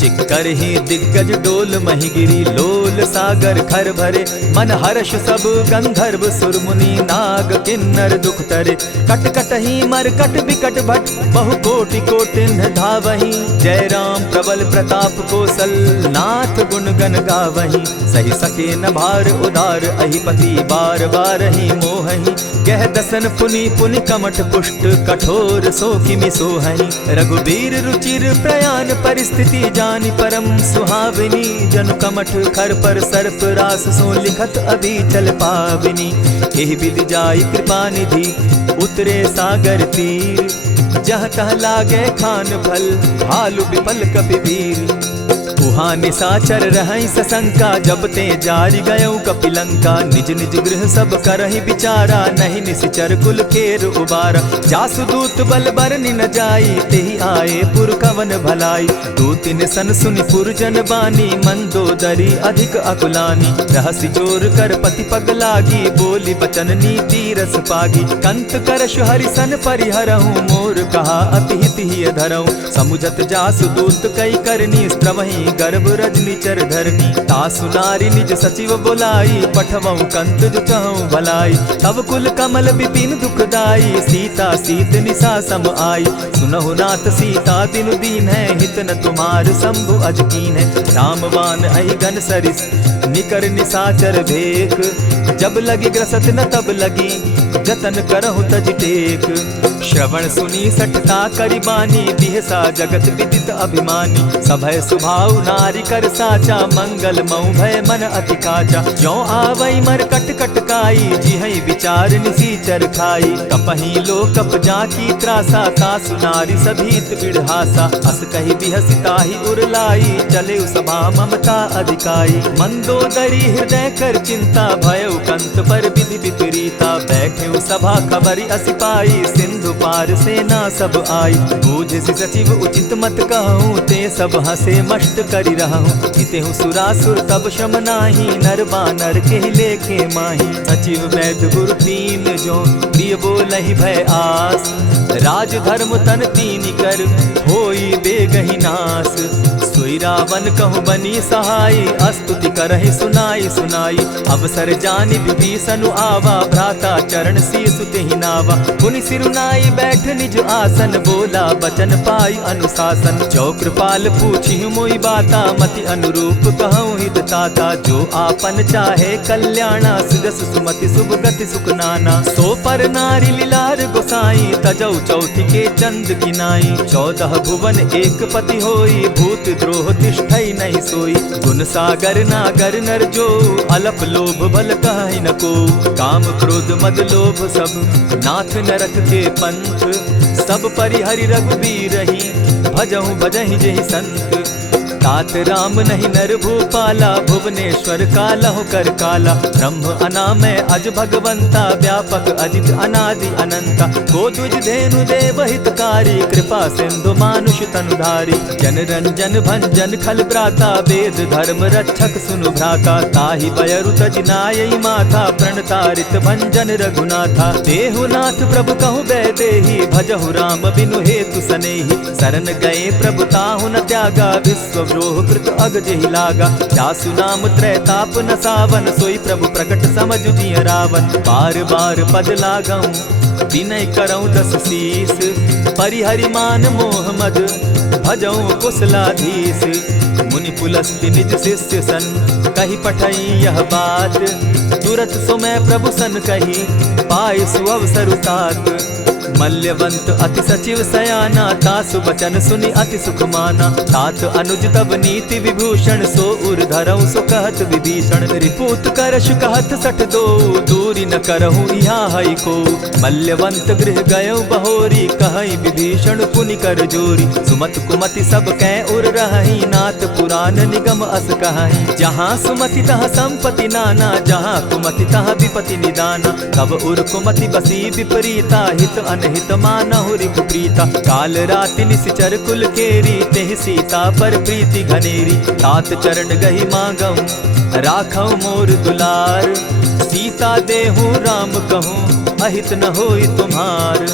चिक्करहि दिग्गज डोल महि गिरी, लोल सागर खर भरे। मन हर्ष सब गंधर्व सुर मुनि, नाग किन्नर दुख तरे। कट कटहि मरकट बिकट भट, बहु कोटि कोटिन्ह धावहि। जय राम प्रबल प्रताप कौशल, नाथ गुण गण गावहि। सही सके न भार उदार, अहिपति बार बार ही मोहहि। गह दसन पुनि पुनि कमठ पुष्ट, कठोर सो किमि सोहहि। रघुबीर रुचिर प्रयाण परिस्थिति, जानि परम सुहाविनी। जनु कमठ खर पर सर्प रास, सो लिखत अभी चल पाविनी। एहि विधि जाई कृपा निधि, उतरे सागर तीर। जह तह लागे खान फल, भालु विफल कपि वीर। उहाँ निशाचर रहई सशंका, जब ते जारी गयऊ कपिलंका। निज निज गृह सब करहि विचारा, नहीं निशिचर कुल केर उबारा। जासुदूत बल बरनि न जाई, तेहि आए पुर कवन भलाई। दूतिन सन सुनि पुरजन बानी, मंदोदरी अधिक अकुलानी। रहसि जोर कर पति पग लागी, बोली बचन नीति रस पागी। कंत करश हरिसन परिहरहूँ, मोर कहा अति हित ही धरऊँ। समुझत जासुदूत कई करनी, स्त्रवहि गर्भ रजनी चर धरनी। तासु नारी निज सचिव बोलाई, पठवऊँ कंत जो चहऊँ भलाई। तब कुल कमल विपिन दुखदाई, सीता सीत निशा सम आई। सुनहु नाथ सीता दिनु दीन है, हित न तुम्हार शंभु अजकीन है। रामवान अहिगन सरिस निकर निशाचर भेक, जब लगी ग्रसत न तब लगी, जतन करहु तज टेक। श्रवण सुनी सठता करिबानी, बिहसा जगत विदित अभिमानी। सभय सुभाव नारी कर साचा, मंगल मऊ भय मन अति काचा। ज्यों आवई मर कट कटकाई, जिहई विचार निसीचर खाई। कपही लो कप जाकी त्रासा, तासु नारी सभीत बिढ़ासा। अस कही बिहसिताहि उरलाई, चले सभा ममता अधिकाई। मंदोदरी हृदय कर चिंता, भयउ कंत पर विधि विपरीता। बैठे सभा खबरी असी पाई, सिंधु पार सेना सब आई। बूझसि सचिव उचित मत कहूँ, ते सब हंसे मष्ट करि रहूँ। हितेहु सुरासुर तब शम नाही, नर बानर के लेखे माही। सचिव वैद्य गुरु तीन जो, प्रिय बोलहि भय आस। राज धर्म तन तीन कर, होई बेगहि नास। सोई रावण कहु बनी सहाई, अस्तुति करहि सुनाई सुनाई। अवसर जानि विभीषण आवा, भ्राता चरण शीसु तेहि नावा। पुनि सिरुनाई बैठ निज आसन, बोला बचन पाई अनुशासन। जो कृपाल पूछि मोई बाता, मति अनुरूप कहूँ हित ताता। जो आपन चाहे कल्याणा, सिदस सुमति शुभ गति सुख नाना। सो पर नारी लीलार गोसाई, तजौ चौथि के चंद किनाई। 14 भुवन एक पति होई, भूत द्रोह तिष्ठई नहीं सोई। गुण सागर नागर नर जो, अलप लोभ बल कहि न को। काम क्रोध मद लोभ सब, नाथ नरक के पंथ। सब परिहरि रघुबीरहि, भजहु भजहि जेहि संत। तात राम नहीं नर भूपाला, भुवनेश्वर कालहु कर काला। ब्रह्म अनामय अज भगवंता, व्यापक अजित अनादि अनंता। को तुझ धेनु देव हितकारी, कृपा सिंधु मानुष तनुधारी। जन रंजन भंजन खल भ्राता, वेद धर्म रक्षक सुनु भ्राता। ताहि बयरु तज नायई माथा, प्रणतारित भंजन रघुनाथा। देहुनाथ प्रभु कहु बैदेहि, भजहु राम बिनु हेतु सनेहि। शरण गए प्रभु ताहु न त्यागा, विश्व द्रोह कृत अग जेहि लागा। जासु नाम त्रैताप न सावन, सोई प्रभु प्रकट समझ जिय रावण। बार बार पद लागऊं, विनय करऊं 10 शीस। परिहरि मान मोह मद, भजऊं कुशलाधीश। मुनि पुलस्ति निज शिष्य सन, कही पठई यह बात। तुरत सो मैं प्रभु सन कही, पाई सुअवसर तात। मल्यवंत अति सचिव सयाना, तासु बचन सुनि अति सुख माना। तात अनुज तब नीति विभूषण, सो उर धरऊं सो कहत विभीषण। रिपुत करश कहत सठ दो, दूरी न करहूँ यहाँ हई को। मल्यवंत गृह गयऊ बहोरी, कहई विभीषण पुनि कर जोरी। सुमत कुमति सब कै उर रहई, नाथ पुराण निगम अस कहई। जहाँ सुमति तहाँ संपत्ति नाना, जहाँ कुमति तहाँ विपति निदाना। तब उर कुमति बसी विपरीता, हित अनहित मानहु रिपु प्रीता। काल राति निशिचर कुल केरी, तेहि सीता पर प्रीति घनेरी। तात चरण गही मांगऊं, राखऊं मोर दुलार। सीता देहूं राम कहूं, अहित न होई तुम्हार।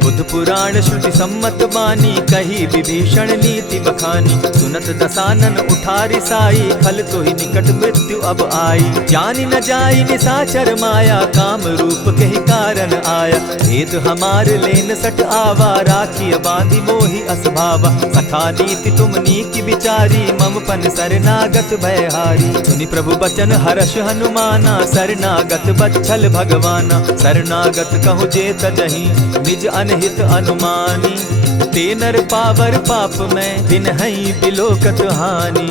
बुध पुराण श्रुति सम्मत बानी, कही विभीषण नीति बखानी। सुनत दसानन उठारी साई, खल तो ही निकट मृत्यु अब आई। जानी न जाई निशाचर माया, काम रूप के ही कारण आया। भेद हमार लेन सट आवा, राखी बांधी मोहि असभावा। सखा नीति तुम नीति विचारी, मम पन शरणागत भयहारी। सुनि प्रभु बचन हर्ष हनुमाना, शरणागत बच्छल भगवाना। शरणागत कहु जे तजहि, निज अनहित अनुमानी। ते नर पावर पाप में, दिन हई बिलोकत हानि।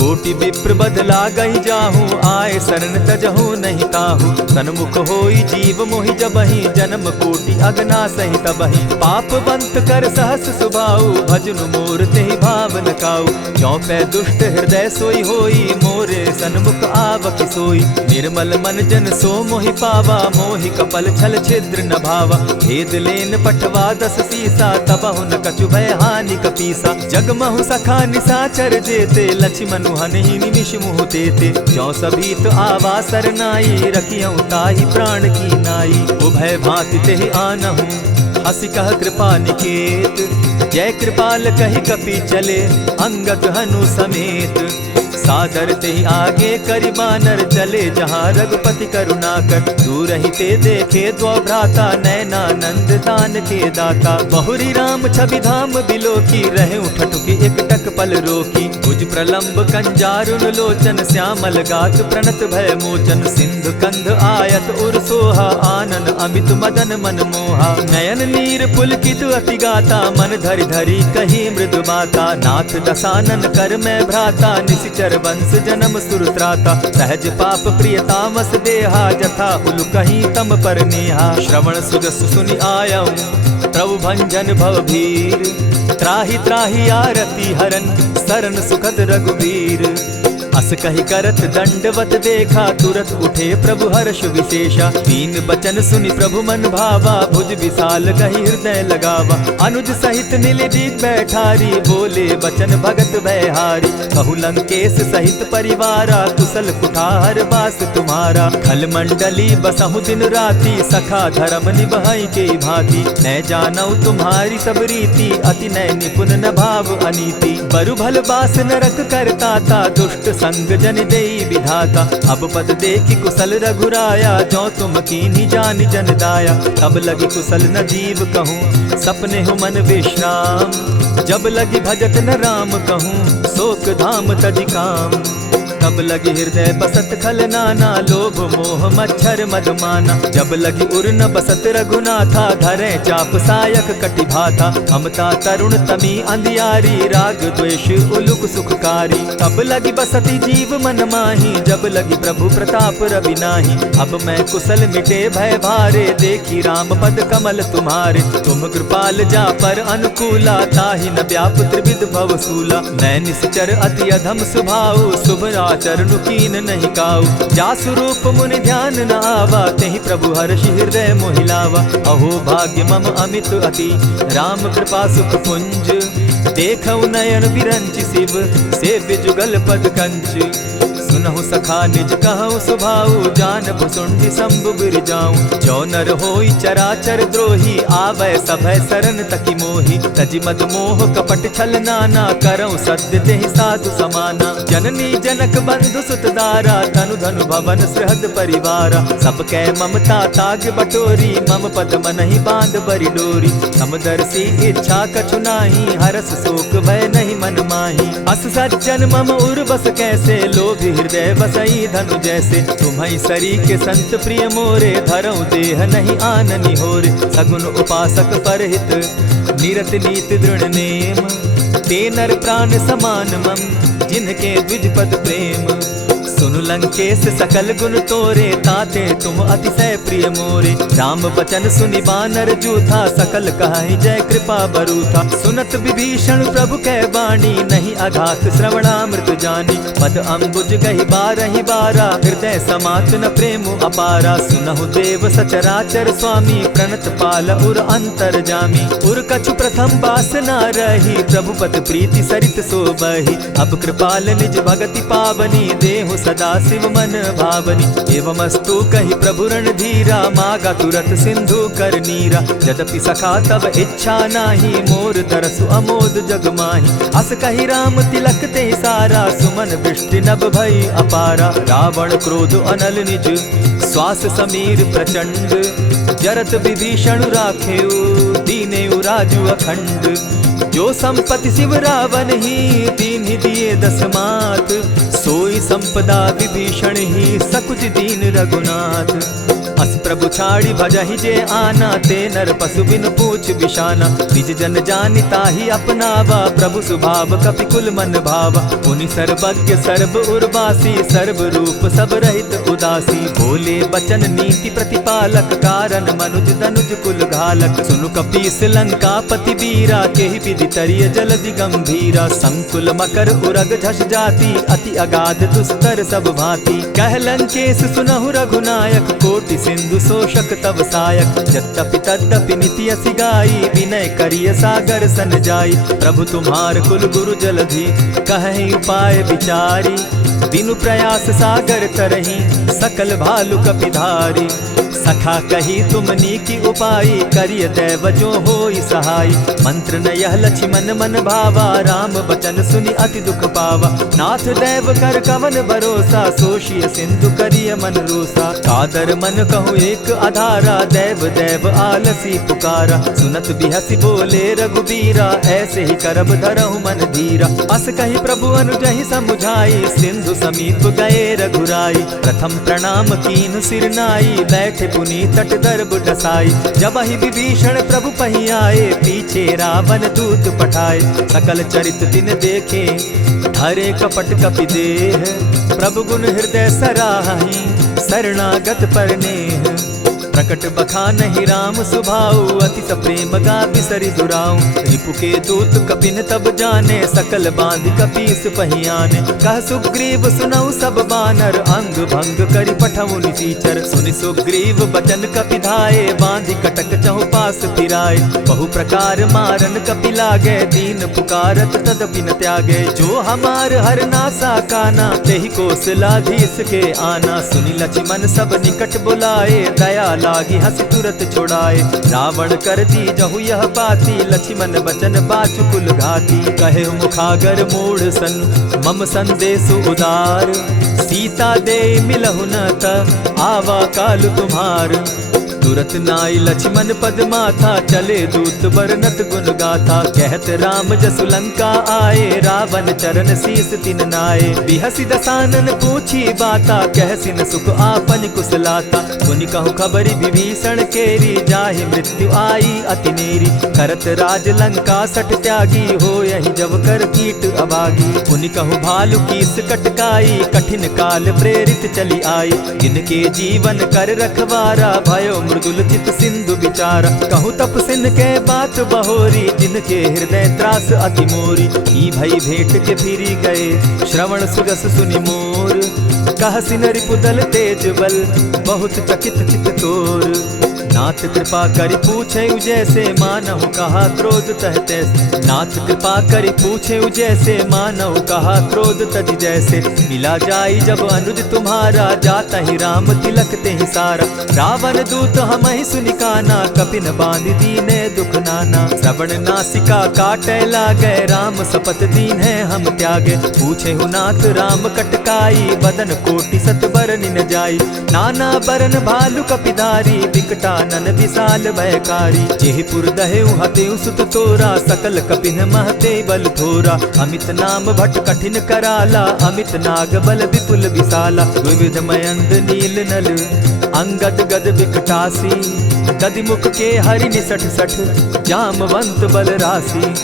कोटि विप्र बदला गई जाहू, आए शरण तजहू नहीं ताहू। सन्मुख होई जीव मोहि जबहि, जन्म कोटि अगना सही तबहि। पापवंत कर सहस सुभाऊ, भजनु मोर तेहि भाव न काऊ। चौपै दुष्ट हृदय सोई होई, मोरे सन्मुख आवक सोई। निर्मल मन जन सो मोहि पावा, मोहि कपल छल छिद्र न भावा। भेद लेन पठवा दस सीसा, तबहु न कछु भय हानि कपीसा। जगमहु सखा निसाचर जेते, लक्ष्मण हनहि निमिष मुह तेते। जो सभीत आवा सरनाई, रखियऊ ताहि प्राण की नाई। उभय भांति तेहि आनहु, हसि कह कृपा निकेत। जय कृपाल कहि कपि चले, अंगद हनु समेत। सादर तेहि आगे करि बानर, चले जहाँ रघुपति करुणाकर। दूर ही ते देखे द्वौ भ्राता, नयनानंद दान के दाता। बहुरी राम छवि धाम बिलोकी, रहे उठटुकी एक टक पल रोकी। भुज प्रलंब कंजारुन लोचन, श्यामल गात प्रणत भय मोचन। सिंधु कंध आयत उर सोहा, आनन अमित मदन मन मोहा। नयन नीर पुलकित अति गाता, मन धरि धरि कही मृदु बाता। नाथ दसानन कर मैं भ्राता, निशिचर वंश जन्म सुरत्राता। सहज पाप प्रियतामस देहा, जथा उलु कहीं तम पर नेहा। श्रवण सुजस सुनि आयऊ, प्रभु भंजन भव भीर। त्राहि त्राहि आरती हरन, सरन सुखद रघुवीर। अस कहि करत दंडवत देखा, तुरत उठे प्रभु हर्ष विशेषा। तीन बचन सुनि प्रभु मन भावा, भुज विशाल कहि हृदय लगावा। अनुज सहित नीलदीप बैठारी, बोले बचन भगत भयहारी। कहु लंकेश सहित परिवारा, कुशल कुठार बास तुम्हारा। खल मंडली बसहु दिन राति, सखा धर्म निभाई के भांति। न जानऊ तुम्हारी सब रीति, अति नय निपुण न भाव अनीति। बरु भल बास नरक करताता, दुष्ट संग जन देई विधाता। अब पद देखि कुशल रघुराया, जो तुम कीन्ही जानि जन दाया। तब लगी कुशल न जीव कहूँ, सपने हो मन विश्राम। जब लगी भजत न राम कहूँ, शोक धाम तजि काम। तब लगी हृदय बसत खल नाना, लोभ मोह मच्छर मधुमाना। जब लगी उर न बसत रघुनाथा, धरे चाप सायक कटि भाथा। ममता तरुण तमी अंधियारी, राग द्वेष उलुक सुखकारी। तब लगी बसती जीव मन माही, जब लगी प्रभु प्रताप रवि नाही। अब मैं कुशल मिटे भय भारे, देखी राम पद कमल तुम्हारे। तुम कृपाल जा पर अनुकूला, ताहि न व्याप त्रिविध भव सूला। मैं निश्चर अति अधम स्वभाव, शुभ चरणु कीन नहीं काऊ। जासु रूप मुनि ध्यान न आवा, तेहि प्रभु हर्षि हृदय मोहिलावा। अहो भाग्य मम अमित अति, राम कृपा सुख पुंज। देखऊ नयन विरंचि शिव, सेव्य जुगल पद कंच। सुनहु सखा निज कहु सुभाऊ, जान भुसुंडि शंभु गिर जाऊं। जो नर होई चराचर द्रोही, आवे सभय सरन तकी मोही। तजि मद मोह कपट छल नाना, करऊं सत्य तेहि साधु समाना। जननी जनक बंधु सुत दारा, तनु धनु भवन सृहद परिवारा। सब कै ममता ताग बटोरी, मम पद मनहि बांध बरि डोरी। समदर्शी इच्छा कछु नाही, हरस शोक भय नहीं मन माही। अस सज्जन मम उर बस कैसे, लोभी हृदय बसई धनु जैसे। तुम्हि सरी के संत प्रिय मोरे, धरऊं देह नहीं आननि होरे। सगुन उपासक परहित, निरत नीति दृढ़ नेम। ते नर प्राण समान मम, जिनके द्विज पद प्रेम। सुनु लंकेश सकल गुण तोरे, ताते तुम अतिशय प्रिय मोरे। राम बचन सुनि बानर जूथा, सकल कहाहि जय कृपा बरूथा। सुनत विभीषण प्रभु कै बाणी, नहीं अघात श्रवणामृत जानी। पद अम्बुज गहि बारहि बारा, हृदय समात न प्रेम अपारा। सुनहु देव सचराचर स्वामी, प्रणत पाल उर अंतर जामी। उर कछु प्रथम बास न रही, प्रभु पद प्रीति सरित सोबहि। अब कृपाल निज भगति पावनी, देहु सदा शिव मन भावनी। एवमस्तु कहि प्रभु रणधीरा, मागा तुरत सिंधु कर नीरा। यद्यपि सखा तब इच्छा नाही, मोर दरसु अमोद जग माही। अस कहि राम तिलक ते सारा, सुमन वृष्टि नभ भई अपारा। रावण क्रोध अनल निज, श्वास समीर प्रचंड। जरत विभीषण राखेउ, दीनेउ राजु अखंड। जो संपत्ति शिव रावण ही, दीन्हि दिए दस मात। सोई संपदा विभीषण ही, सकुच दीन रघुनाथ। अस प्रभु छाड़ी भजहि जे आना, ते नर पशु बिन पूज पूछ बिशाना। निज जन जानिता ही अपनावा, प्रभु स्वभाव कपि कुल मन भावा। मुनि सर्वज्ञ सर्व उर्वासी, सर्व रूप सब रहित उदासी। बोले बचन नीति प्रतिपालक, कारण मनुज दनुज कुल घालक। सुनु कपीस लंकापति वीरा, केहि विधि तरिय जलधि गंभीरा। संकुल मकर उरग झष जाति, अति अगाध दुस्तर सब भांति। कह लंकेश सुनहु रघुनायक, कोटि सिंधु शोषक तव सायक। यद्यपि तद्यपि निति असि गाई, विनय करिय सागर सन जाई। प्रभु तुम्हार कुल गुरु जलधि, कहि उपाय विचारी। बिनु प्रयास सागर तरही, सकल भालु कपिधारी। सखा कही तुमनी की उपाई, करिय दैव जो होई सहाय। मंत्र न यह लक्ष्मण मन भावा, राम बचन सुनि अति दुख पावा। नाथ दैव कर कवन भरोसा, सोषिय सिंधु करिय मन रोसा। कादर मन कहूँ एक आधारा, दैव दैव आलसी पुकारा। सुनत बिहसी बोले रघुबीरा, ऐसे ही करब धरहु मन धीरा। अस कही प्रभु अनुजहि समुझाई, सिंधु समीप गए रघुराई। प्रथम प्रणाम कीन सिर नाई, बैठे पुनि तट दर्ब डसाई। जब ही विभीषण प्रभु पही आए, पीछे रावण दूत पठाए। सकल चरित दिन देखे, धरे कपट कपि देह। प्रभु गुण हृदय सराहि, शरणागत परनेह। प्रकट बखानहि राम सुभाऊ, अति सप्रेम गा बिसरि दुराऊ। रिपु के दूत कपिन तब जाने, सकल बांधि कपीस पहियाने। कह सुग्रीव सुनऊ सब बानर, अंग भंग करि पठऊ निसीचर। सुनि सुग्रीव बचन कपि धाये, बांधि कटक चहु पास फिराए। बहु प्रकार मारन कपि लागे, दीन पुकारत तदपि न त्यागे। जो हमार हर नासा काना, तेहि कौशलाधीश के आना। सुनि लक्ष्मण सब निकट बुलाए, दया लागी हंसी तुरत छुड़ाए। रावण कर दी जहु यह पाती, लक्ष्मण बचन बाचु कुल घाती। कहे मुखागर मूढ़ सन, मम संदेश उदार। सीता दे मिलहु न त, आवा काल तुम्हार। तुरत नाई लक्ष्मण पद माथा, चले दूत बरनत गुण गाथा। कहत राम जसु लंका आए, रावण चरण शीस तिन नाए। बिहसी दसानन पूछी बाता, कहसिन सुख आपन कुशलाता। सुनि कहु खबरि विभीषण केरी, जाहि मृत्यु आई अति नेरी। करत राज लंका सठ त्यागी, हो यही जब कर कीट अभागी। पुनि कहु भालु कीस कटकाई, कठिन काल प्रेरित चली आई। जिनके जीवन कर रखवारा, भयो मृदुल चित सिंधु विचारा। कहूँ तपसिन के बात बहोरी, जिनके हृदय त्रास अति मोरी। ई भई भेंट के फिरी गए, श्रवण सुरस सुनि मोर। कहसिन रिपुदल तेज बल, बहुत चकित चित तोर। नाथ कृपा करि पूछे जैसे, मानहु कहा क्रोध तह तैसे। नाथ कृपा करि पूछे जैसे, मानहु कहा क्रोध तज जैसे। मिला जाई जब अनुज तुम्हारा, जाता ही राम तिलक ते ही सारा। रावण दूत हम ही सुनि काना, कपिन बांधि दीने दुख नाना। श्रवण नासिका काटे लागे, राम शपथ दीन है हम त्यागे। पूछे हु नाथ राम कटकाई, बदन कोटि सत बरनि न जाई। नाना बरन भालु कपिधारी, विकटा नन विशाल भयकारी। जेहिपुर दहेउ हतेउ सुत तोरा, सकल कपिन महते बल थोरा। अमित नाम भट कठिन कराला, अमित नाग बल विपुल विशाला। विविध मयंद नील नल, अंगद गद विकटासी। गदि मुख के हरि निसठ सठ, जामवंत बल राशि।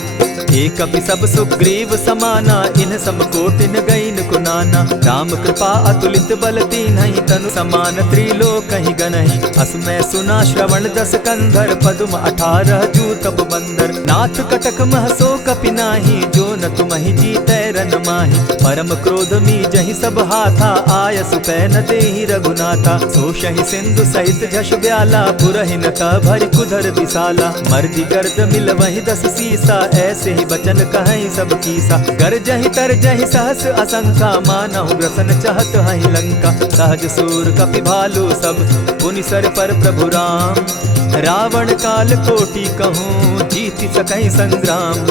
एक कपि सब सुग्रीव समाना, इन सम कोटिन गईन कुनाना। राम कृपा अतुलित बल दीन्हि, तनु समान त्रिलोक ही गनहि। अस मैं सुना श्रवण दस कंधर, पदुम 18 जूतब बंदर। नाथ कटक महसो कपि नाही, जो न तुमहि जीतै रन माहि। परम क्रोध मी जहि सब हाथा, आय सुपै न देहि रघुनाथा। सोषहि सिंधु सहित झष ब्याला, पुरहि न त भरि कुधर विशाला। मर्दि गर्द मिल वहि 10 सीसा, ऐसे ही बचन कहीं सब कीसा। गरजहि तरजहि सहस असंख्या, मानहु ग्रसन चहत हहि लंका। सहज सूर कपि भालु सब, पुनि सर पर प्रभु राम। रावण काल कोटि कहूँ, जीति सकहि संग्राम।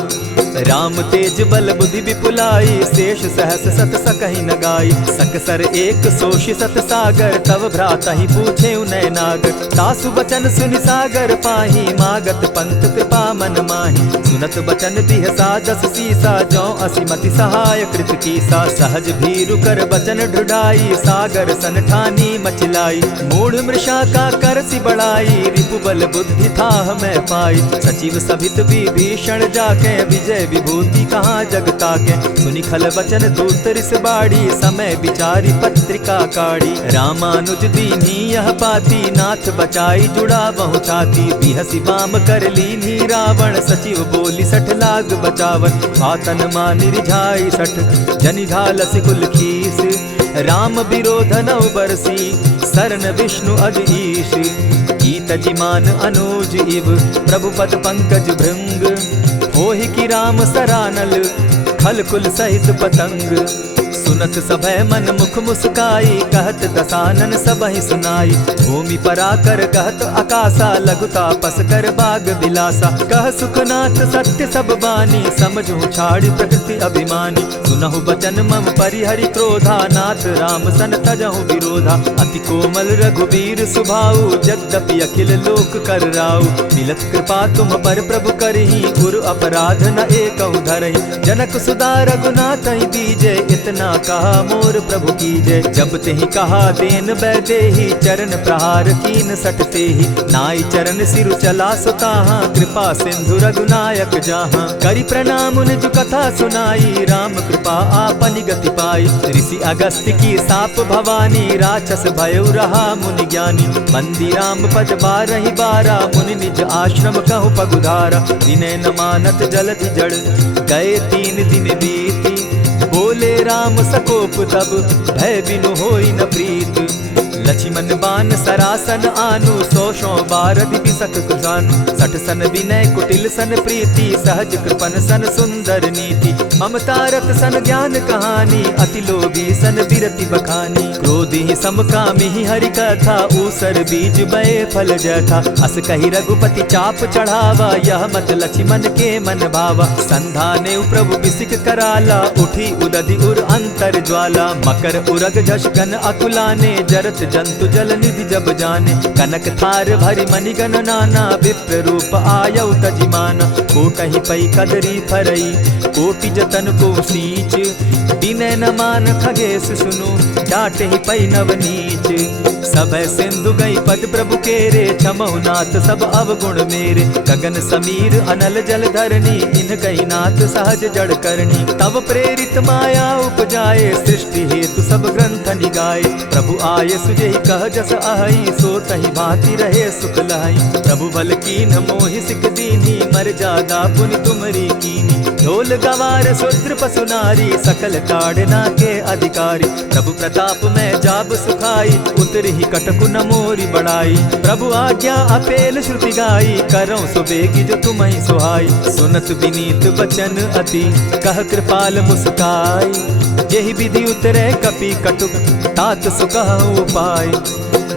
राम तेज बल बुद्धि विपुलाई, शेष सहस सत सकहि न गाई। सकसर एक सोषि सत सागर, तव भ्राता ही पूछे उनय नागर। तासु बचन सुनि सागर पाही, मागत पंत कृपा मन माही। सुनत बचन दिह सादस सीसा, जौ असिमति सहाय कृत कीसा। सहज भीरु कर बचन ढुढ़ाई, सागर सन ठानी मचिलाई। मूढ़ मृषा का करसि बढ़ाई, रिपु बल बुद्धि थाह मैं पाई। सचिव सभित विभीषण जाके, विजय विभूति कहाँ जग ताके। सुनि खल बचन दूत रिस बाड़ी, समय विचारी पत्रिका काढ़ी। रामानुज दीन्ही यह पाती, नाथ बचाई जुड़ा बहु छाती। बिहसि बाम कर लीन्ही रावण, सचिव बोली सठ लाग बचावन। आतन मानि रिझाई सठ, जनि घालसि कुल खीस। राम विरोध नौ बरसी, सरन विष्णु अज ईश। कीत जिमान अनुज इव, प्रभु पद पंकज भृंग। होहि की राम सरानल, खल कुल सहित पतंग। सुनत सभय मन मुख मुस्काई, कहत दसानन सबहि सुनाई। भूमि पराकर कहत आकाशा, लघु तापस कर बाग बिलासा। कह सुखनाथ सत्य सब बानी, समझू छाड़ी प्रकृति अभिमानी। सुनहु बचन मम परिहरि क्रोधा, नाथ राम सन तजहु विरोधा। अति कोमल रघुबीर सुभाऊ, जगदपि अखिल लोक कर राऊ। मिलत कृपा तुम पर प्रभु करही, गुरु अपराध न एकहु धरहि। जनक सुदा रघुनाथ ही दीजे, इतना कहा मोर प्रभु कीजे। जब तेहि कहा देन बैदेही, चरण प्रहार कीन सटते ही। नाई चरण सिरु चला सुताहा, कृपा सिंधु रघुनायक जाहा। करि प्रणाम निज कथा सुनाई, राम कृपा आपनि गति पाई। ऋषि अगस्त्य की साप भवानी, राक्षस भयउ रहा मुनि ज्ञानी। बंदी राम पद बारहि बारा, मुनि निज आश्रम कहु पगुधारा। विनय न मानत जलधि जड़, गए 3 दिन बीती। बोले राम सकोप तब, भय बिनु होई न प्रीत। लक्ष्मण बान सरासन आनु, 100 बारधि बिसक कुजानु। 60 सन विनय कुटिल सन प्रीति, सहज कृपन सन सुंदर नीति। ममता रत सन ज्ञान कहानी, अति लोभी सन बिरति बखानी। क्रोधि समकामी हरि कथा, ऊसर बीज बये फल जथा। अस कहि रघुपति चाप चढ़ावा, यह मत लक्ष्मण के मन भावा। संधाने प्रभु बिसिक कराला, उठी उदधि उर अंतर ज्वाला। मकर उरग झष घन अकुलाने, जरत जंतु जल निधि जब जाने। कनक थार भरि मणिगण नाना, विप्र रूप आयौ तजिमाना। कोटहि पै कदरी फरई, कोटि जतन को सींच। विनय न मान खगेश सुनु, डांटहि पै नव नीच। सभय सिंधु गई पद प्रभु केरे, क्षमहु नाथ सब अवगुण मेरे। गगन समीर अनल जल धरनी, इन कही नाथ सहज जड़ करनी। तब प्रेरित माया उपजाए, सृष्टि हेतु सब ग्रंथ निगाए। प्रभु आय सुजेहि कह जस अहई, सो तहि भांति रहे सुख लहई। प्रभु बल कीन मोहि सिख दीनी, मर जादा पुनि तुमरी कीनी। ढोल गवार शूद्र पशु नारी, सकल ताड़ना के अधिकारी। प्रभु प्रताप में जाब सुखाई, उतरि कटकु न मोरी बड़ाई। प्रभु आज्ञा अपेल श्रुति गाई, करौ सुबेगी जो तुम्हि सुहाई। सुनत विनीत बचन अति, कह कृपाल मुस्काई। जेहि विधि उतरे कपि कटुक, तात सुकहु उपाय।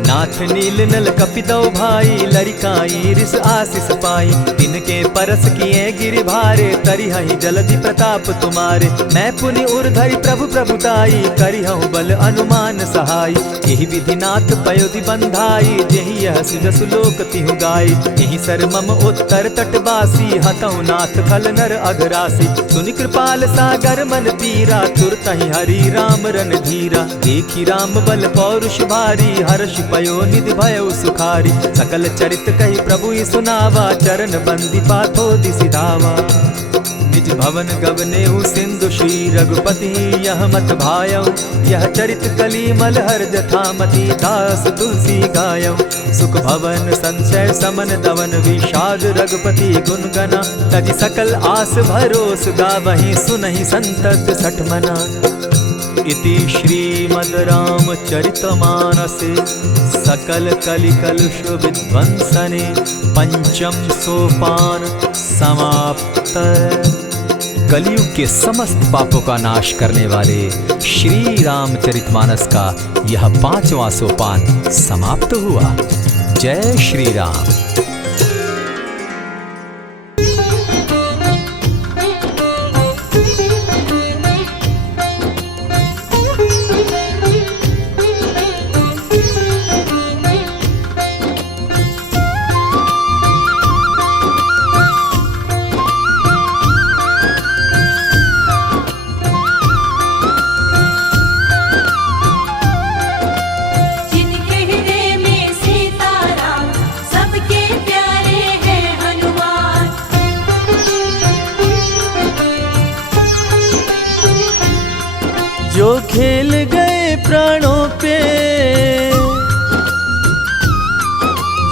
नाथ नील नल कपि दो भाई, लरिकाई रिस आशीष पाई। तिनके परस किए गिरि भारे, तरिहहि जलधि प्रताप तुम्हारे। मैं पुनि उर्धरि प्रभु प्रभुताई, करिहु बल अनुमान सहाय। एहि विधि नाथ पयोधि बंधाई, जेहि यह सुजसु लोक तिहु गाई। एहि सर मम उत्तर तटवासी, हतहु नाथ खल नर अघरासी। सुनि कृपाल सागर मन पीरा, तुरतहि हरि राम रन धीरा। देखी राम बल पौरुष भारी, हर्ष पयो निधि भयो सुखारी। सकल चरित कही प्रभु ही सुनावा, चरण बंदी पाथो दिसि धावा। निज भवन गवनेहु सिंधु श्री रघुपति, यह मत भायौ। यह चरित कली मलहर जथामति, दास तुलसी गायौ। सुख भवन संशय समन दवन, विषाद रघुपति गुण गना। तजि सकल आस भरोस, गावहि सुनहि संतत सठ मना। इति श्रीमद् रामचरितमानसे, सकल कलि कलुष विध्वंसने। पंचम सोपान समाप्त। कलयुग के समस्त पापों का नाश करने वाले श्री रामचरितमानस का यह 5वां सोपान समाप्त हुआ। जय श्री राम। जो खेल गए प्राणों पे,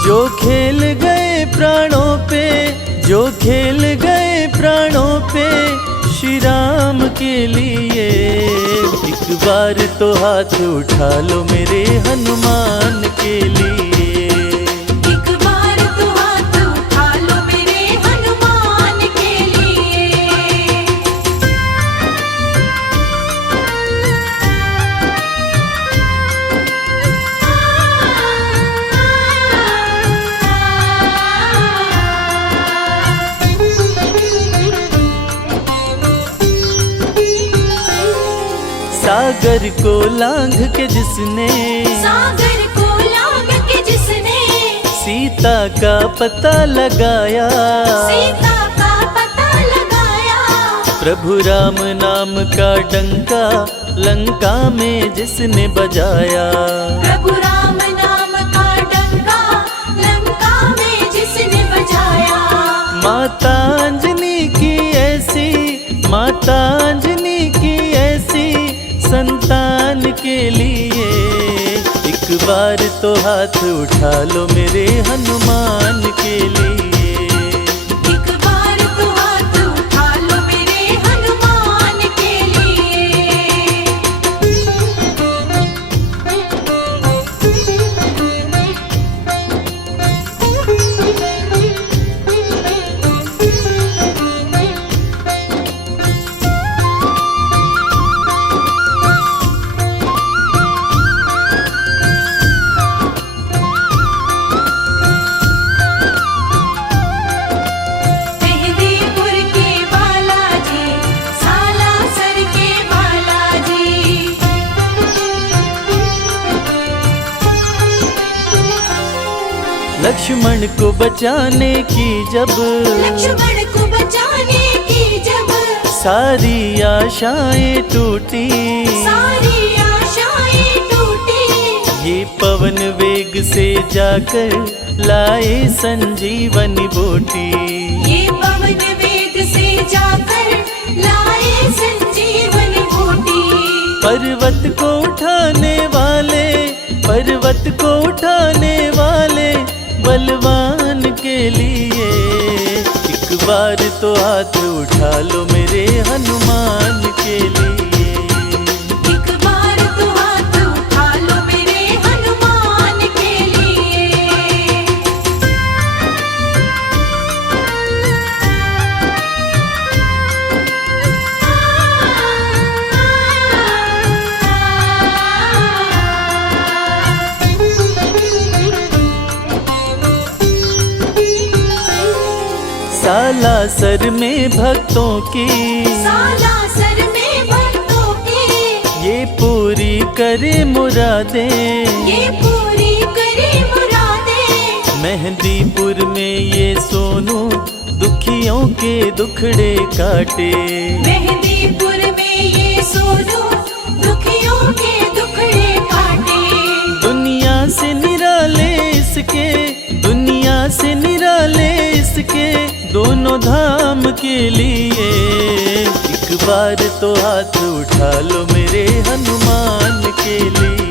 जो खेल गए प्राणों पे, जो खेल गए प्राणों पे श्री राम के लिए। एक बार तो हाथ उठा लो मेरे हनुमान के लिए। एक बार तो हाथ उठा लो मेरे हनुमान के लिए। सागर को लांघ के जिसने, सागर को लांघ के जिसने सीता का पता लगाया, सीता का पता लगाया। प्रभु राम नाम का डंका लंका में जिसने बजाया। प्रभु राम नाम का डंका लंका में जिसने बजाया। माता अंजनी की ऐसी, माता अंजनी की ऐसी संतान के लिए। एक बार तो हाथ उठा लो मेरे हनुमान के लिए। एक बार तो हाथ उठा लो मेरे हनुमान के लिए। मेहंदीपुर के बालाजी, सालासर के बालाजी। लक्ष्मण को बचाने की जब, लक्ष्मण को बचाने की जब सारी आशाएं टूटी, सारी आशाएं टूटी। ये पवन वेग से जाकर लाए संजीवनी बूटी। ये पवन वेग से जाकर लाए संजीवनी बूटी। पर्वत को उठाने वाले, पर्वत को उठाने वाले बलवान के लिए। एक बार तो हाथ उठा लो मेरे हनुमान के लिए। एक बार तो हाथ उठा लो मेरे हनुमान के लिए। सालासर में भक्तों की, सालासर में भक्तों की ये पूरी करे मुरादें, ये पूरी करे मुरादें। मेहंदीपुर में ये सोनू दुखियों के दुखड़े काटे। मेहंदीपुर में ये सोनू दुखियों के दुखड़े काटे। दुनिया से निराले इसके, दुनिया से निराले इसके दोनों धाम के लिए। एक बार तो हाथ उठा लो मेरे हनुमान के लिए।